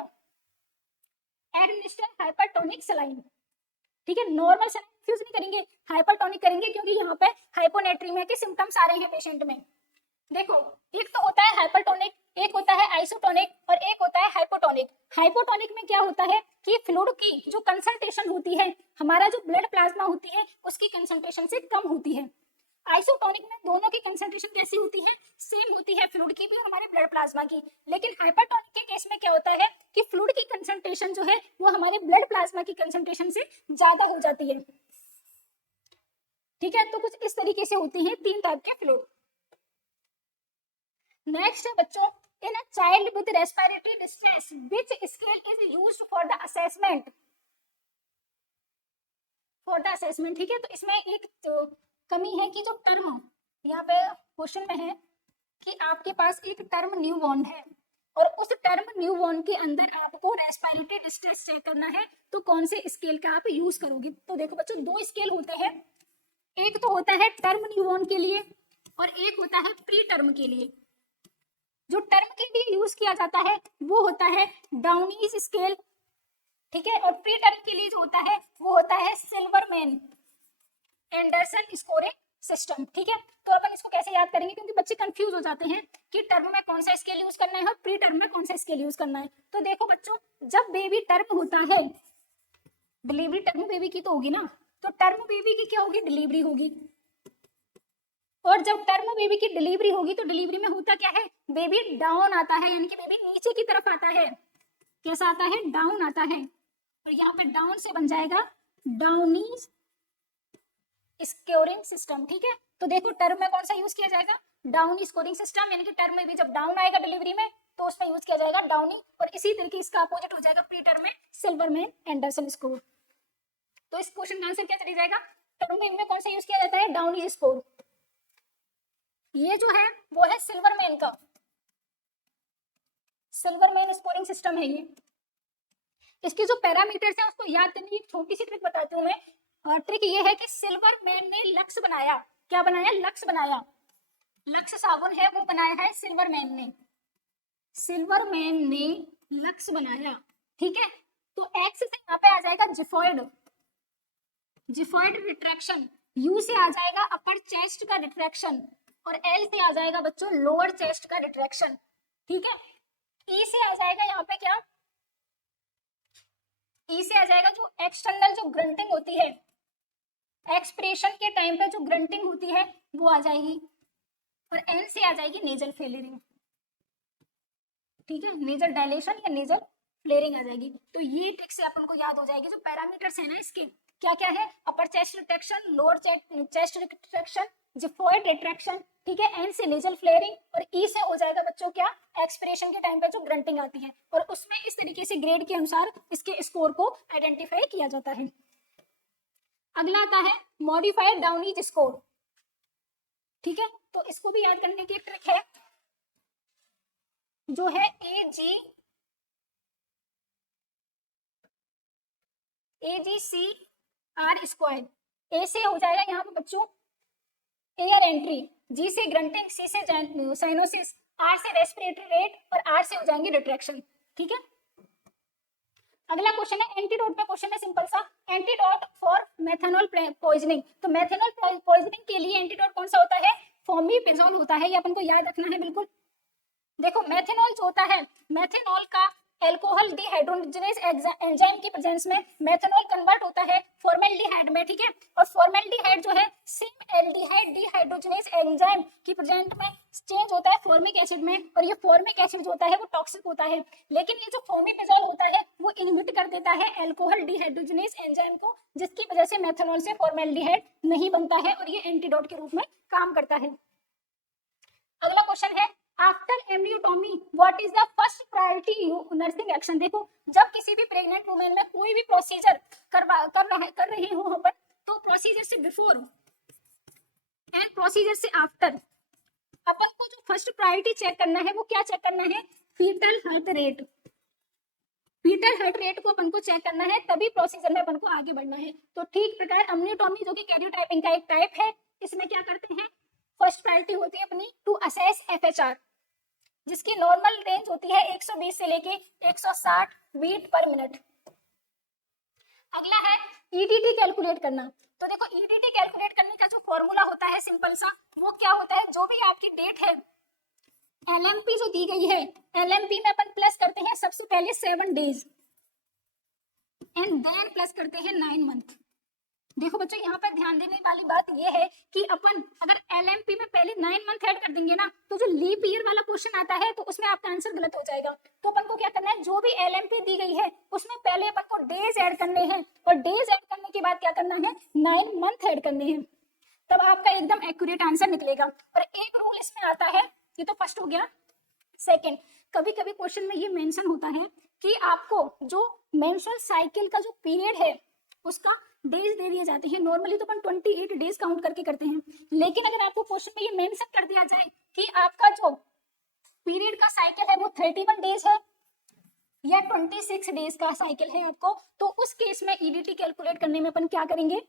एडमिनिस्टर हाइपरटोनिक सलाइन। ठीक है, नॉर्मल सलाइन इन्फ्यूज नहीं करेंगे, हाइपरटोनिक करेंगे, क्योंकि यहाँ पे हाइपोनेट्रीमिया के सिम्टम्स आ रहे हैं पेशेंट में। देखो, एक तो होता है हाइपरटोनिक, एक होता है आइसोटोनिक और एक होता है हाइपोटोनिक। हाइपोटोनिक में क्या होता है कि फ्लूइड की जो कंसंट्रेशन होती है, हमारा जो ब्लड प्लाज्मा होती है उसकी कंसंट्रेशन से कम होती है। आइसोटोनिक में दोनों की कंसंट्रेशन कैसी होती है, सेम होती है, फ्लूइड की भी और हमारे ब्लड प्लाज्मा की। लेकिन हाइपरटोनिक के केस में क्या होता है कि फ्लूइड की कंसंट्रेशन जो है वो हमारे ब्लड प्लाज्मा की कंसंट्रेशन से ज्यादा हो जाती है। ठीक है, तो कुछ इस तरीके से होते हैं 3 टाइप के फ्लूइड। नेक्स्ट है बच्चों, in a child with respiratory distress which scale is used for the assessment, ठीक है। तो इसमें एक तो कमी है कि जो टर्म यहाँ पे क्वेश्चन में है कि आपके पास एक टर्म न्यूबॉर्न है और उस टर्म न्यूबॉर्न के अंदर आपको रेस्पिरेटरी डिस्ट्रेस चेक करना है, तो कौन से स्केल का आप यूज करोगे। तो देखो बच्चों, 2 स्केल होते हैं, एक तो होता है टर्म न्यूबॉर्न के लिए और एक होता है प्री टर्म के लिए। जो टर्म के लिए यूज किया जाता है वो होता है डाउनीज स्केल, ठीक है, और प्री टर्म के लिए जो होता है वो होता है सिल्वरमैन एंडरसन स्कोरिंग सिस्टम। ठीक है, तो अपन इसको कैसे याद करेंगे, क्योंकि बच्चे कंफ्यूज हो जाते हैं कि टर्म में कौन सा स्केल यूज करना है और प्री टर्म में कौन सा स्केल यूज करना है। तो देखो बच्चों, जब बेबी टर्म होता है, डिलीवरी टर्म बेबी की तो होगी ना, तो टर्म बेबी की क्या होगी, डिलीवरी होगी। और जब टर्म बेबी की डिलीवरी होगी तो डिलीवरी में होता क्या है, बेबी डाउन आता है, यानी कि बेबी नीचे की तरफ आता है। कैसा आता है, डाउन आता है, और यहाँ पे डाउन से बन जाएगा डाउनी स्कोरिंग सिस्टम। ठीक है, तो देखो टर्म में कौन सा यूज किया जाएगा, डाउनी स्कोरिंग सिस्टम, यानी कि टर्म में भी जब डाउन आएगा डिलीवरी में तो उसमें यूज किया जाएगा डाउनी, और इसी तरीके इसका अपोजिट हो जाएगा प्री टर्म में सिल्वरमैन एंडरसन स्कोर। तो इस क्वेश्चन का आंसर क्या चली जाएगा, टर्म में कौन सा यूज किया जाता है, डाउनी स्कोर। ये जो है वो है सिल्वरमैन का, सिल्वरमैन स्कोरिंग सिस्टम है ये। इसके जो पैरामीटर्स हैं उसको याद करने की एक छोटी सी ट्रिक बताती हूँ मैं। ट्रिक ये है कि सिल्वरमैन ने लक्स बनाया, क्या बनाया, लक्स बनाया, लक्स साबुन है वो बनाया है सिल्वरमैन ने, सिल्वरमैन ने लक्स बनाया। ठीक है, तो एक्स से यहाँ पे आ जाएगा जिफॉइड, जिफॉइड रिट्रैक्शन, यू से आ जाएगा अपर चेस्ट का रिट्रैक्शन, और एल से आ जाएगा बच्चों लोअर चेस्ट का रिट्रैक्शन। ठीक है, ई से आ जाएगा यहाँ पे क्या, ई से आ जाएगा जो एक्सटर्नल जो ग्रंटिंग होती है, एक्सप्रेशन के टाइम पे जो ग्रंटिंग होती है वो आ जाएगी, और एन से आ जाएगी नेजल फ्लेयरिंग। ठीक है, नेजल डायलेशन या नेजल फ्लेयरिंग आ जाएगी। तो ये ट्रिक से अपन को याद हो जाएगी, जो पैरामीटर्स है ना इसके क्या क्या है, अपर chest retraction, lower chest retraction, xiphoid retraction, ठीक है, एन से नेजल फ्लेयरिंग, और ई से हो जाएगा बच्चों क्या, एक्सपिरेशन के टाइम पे जो ग्रंटिंग आती है, और उसमें इस तरीके से ग्रेड के अनुसार इसके स्कोर को आइडेंटिफाई किया जाता है। अगला आता है मॉडिफाइड डाउनीज स्कोर। ठीक है, तो इसको भी याद करने की ट्रिक है, जो है AGCR स्क्वायर। ए से हो जाएगा यहाँ पे बच्चों एयर एंट्री, जी से ग्रंटिंग, सी से साइनोसिस, आर से रेस्पिरेटरी रेट, और आर से हो जाएंगे रिट्रैक्शन। ठीक है, अगला क्वेश्चन है एंटीडोट पे क्वेश्चन है सिंपल सा, एंटीडोट फॉर मेथनॉल पॉइजनिंग। तो मेथनॉल पॉइजनिंग के लिए एंटीडोट कौन सा होता है, फॉर्मिपिजोल होता है, ये अपन को याद रखना है बिल्कुल। देखो मेथनॉल जो होता है, मेथनॉल का एल्कोहल डिहाइड्रोजनेज एंजाइम की प्रेजेंस में मेथनॉल कन्वर्ट होता है फॉर्मेल्डिहाइड में, ठीक है। और फॉर्मेल्डिहाइड जो है सेम एल्डिहाइड डिहाइड्रोजनेज एंजाइम की प्रेजेंट में चेंज होता है फॉर्मिक एसिड में, और ये फॉर्मिक एसिड जो होता है वो टॉक्सिक होता है। लेकिन ये जो फोमेपिजोल होता है वो इनहिबिट कर देता है एल्कोहल डिहाइड्रोजनेज एंजाइम को, जिसकी वजह से मेथनॉल से फॉर्मेल्डिहाइड नहीं बनता है और ये एंटीडोट के रूप में काम करता है। अगला क्वेश्चन है after embryotomy what is the first priority nursing action. देखो जब किसी भी प्रेग्नेंट वुमेन में कोई भी प्रोसीजर कर रहे हो अपन, तो प्रोसीजर से बिफोर एंड प्रोसीजर से आफ्टर अपन को जो फर्स्ट प्रायोरिटी चेक करना है वो क्या चेक करना है, fetal heart rate. Fetal heart rate को अपन को चेक करना है, तभी प्रोसीजर में अपन को आगे बढ़ना है। तो ठीक प्रकार अम्नियोटॉमी जो कि कैरियोटाइपिंग का एक टाइप है, इसमें क्या करते हैं, फर्स्ट प्रायोरिटी होती है अपनी टू असेस एफएचआर, जिसकी नॉर्मल रेंज होती है 120 से लेके 160 बीट पर मिनट। अगला है ईडीटी कैलकुलेट करना। तो देखो ईडीटी कैलकुलेट करने का जो फॉर्मूला होता है सिंपल सा, वो क्या होता है, जो भी आपकी डेट है एलएमपी जो दी गई है, एलएमपी में अपन प्लस करते हैं सबसे पहले 7 डेज एंड देन प्लस करते हैं 9 मंथ। देखो बच्चों यहाँ पर ध्यान देने वाली बात ये है कि अपन अगर एलएमपी में पहले 9 मंथ ऐड कर देंगे ना, तो जो लीप ईयर वाला क्वेश्चन आता है तो उसमें आपका आंसर गलत हो जाएगा। तो अपन को क्या करना है, जो भी एलएमपी दी गई है उसमें पहले अपन को डेज ऐड करने हैं, और डेज ऐड करने के बाद क्या करना है, 9 मंथ ऐड करने हैं, तब आपका एकदम एक्यूरेट आंसर निकलेगा। और एक रूल इसमें आता है, ये तो फर्स्ट हो गया। सेकेंड, कभी कभी क्वेश्चन में ये मेंशन होता है कि आपको जो मेंस्ट्रुअल साइकिल का जो पीरियड है उसका डेज दे दिए जाते हैं। नॉर्मली तो अपन 28 डेज काउंट करके करते हैं, लेकिन अगर आपको क्वेश्चन में ये मेंशन कर दिया जाए कि आपका जो पीरियड का साइकिल है वो 31 डेज है या 26 डेज का साइकिल है आपको, तो उस केस में ईडीटी कैलकुलेट करने में अपन क्या करेंगे,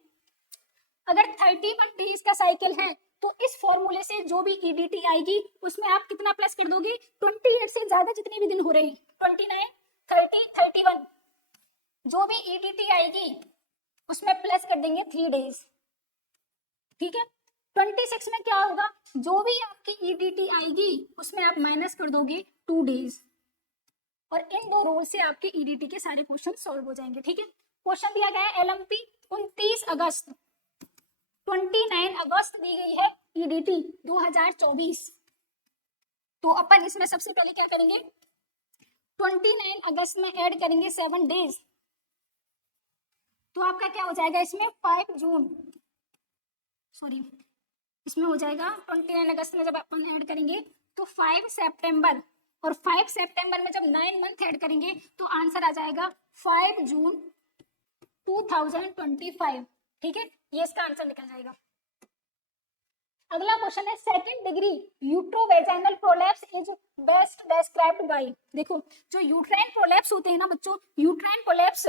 अगर 31 डेज का साइकिल है तो इस फॉर्मूले से जो भी ईडीटी आएगी उसमें आप कितना प्लस कर दोगे, 28 से ज्यादा जितने भी दिन हो रहे हैं, 29, 30, 31, जो भी ईडीटी आएगी उसमें प्लस कर देंगे 3 डेज, ठीक है। 26 में क्या होगा, जो भी आपकी ईडीटी आएगी उसमें आप माइनस कर दोगे 2 डेज, और इन दो रूल से आपके ईडीटी के सारे क्वेश्चन सॉल्व हो जाएंगे, ठीक है। क्वेश्चन दिया गया है एलएमपी 29 अगस्त, 29 अगस्त दी गई है ईडीटी 2024। तो अपन इसमें सबसे पहले क्या करेंगे, 29 अगस्त में ऐड करेंगे 7 डेज, तो आपका क्या हो जाएगा इसमें 5 जून, सॉरी इसमें हो जाएगा 29 अगस्त में जब अपन ऐड करेंगे तो 5 सितंबर, और 5 सितंबर में जब 9 मंथ ऐड करेंगे तो आंसर आ जाएगा 5 जून 2025, ठीक है, ये इसका आंसर निकल जाएगा। अगला क्वेश्चन है second degree uterovaginal prolapse is best described by. देखो जो यूट्राइन प्रोलैप्स होते हैं ना बच्चों, यूट्राइन प्रोलैप्स,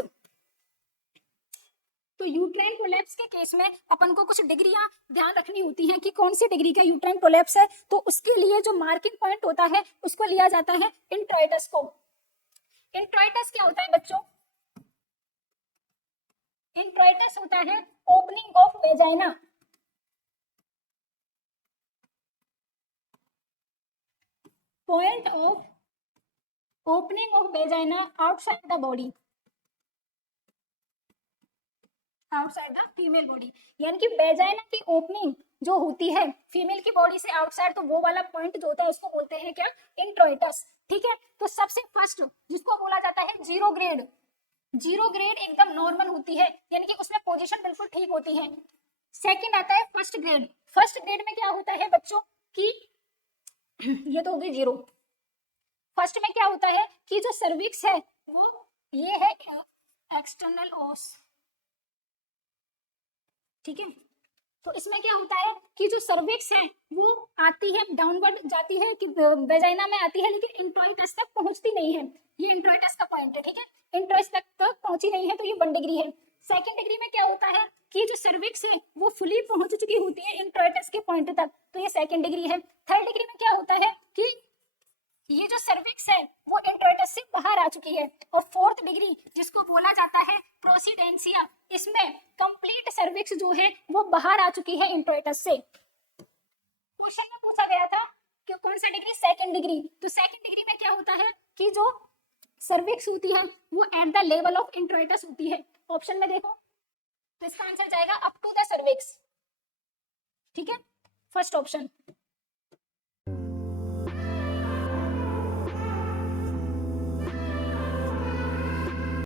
तो यूट्राइन प्रोलैप्स के केस में अपन को कुछ डिग्रियां ध्यान रखनी होती हैं कि कौन सी डिग्री का यूट्राइन प्रोलैप्स है। तो उसके लिए जो मार्किंग पॉइंट होता है उसको लिया जाता है इंट्राइटस को। इंट्राइटस क्या होता है बच्चों, इंट्राइटस होता है opening of vagina, point of opening of vagina outside the body, outside the female body, यानी कि वेजाइना की ओपनिंग जो होती है फीमेल की बॉडी से आउटसाइड, तो वो वाला पॉइंट जो होता है उसको बोलते हैं क्या, इंट्रोइटस, ठीक है। तो सबसे फर्स्ट जिसको बोला जाता है जीरो ग्रेड, जीरो ग्रेड एकदम नॉर्मल होती है, यानी कि उसमें पोजीशन बिल्कुल ठीक होती है। सेकंड आता है फर्स्ट ग्रेड, फर्स्ट ग्रेड में क्या होता है बच्चों कि ये तो होगी जीरो। फर्स्ट में क्या होता है कि जो सर्विक्स है वो ये है एक्सटर्नल ओस, ठीक है। तो इसमें क्या होता है कि जो सर्विक्स है वो आती है डाउनवर्ड जाती है कि वेजाइना में आती है, लेकिन इंट्रोइटस तक पहुंचती नहीं है, ये इंट्रोइटस का पॉइंट है, ठीक है। इंट्रोइटस तक पहुंची नहीं है तो ये 1 डिग्री है। सेकंड डिग्री में क्या होता है कि जो सर्विक्स है वो फुली पहुंच चुकी होती है इंट्रोइटस के पॉइंट तक, तो ये सेकंड डिग्री है। थर्ड डिग्री में क्या होता है कि ये जो सर्विक्स है वो इंट्रोइटस से बाहर आ चुकी है। और फोर्थ डिग्री जिसको बोला जाता है प्रोसीडेंसिया, इसमें कंप्लीट सर्विक्स जो है वो बाहर आ चुकी है इंट्रोइटस से। क्वेश्चन में पूछा गया था कि कौन सा डिग्री, सेकंड डिग्री, तो सेकंड डिग्री में क्या होता है कि जो सर्विक्स होती है वो एट द लेवल ऑफ इंट्रोइटस होती है। ऑप्शन में देखो तो इसका आंसर जाएगा अप टू द सर्विक्स। ठीक है, फर्स्ट ऑप्शन।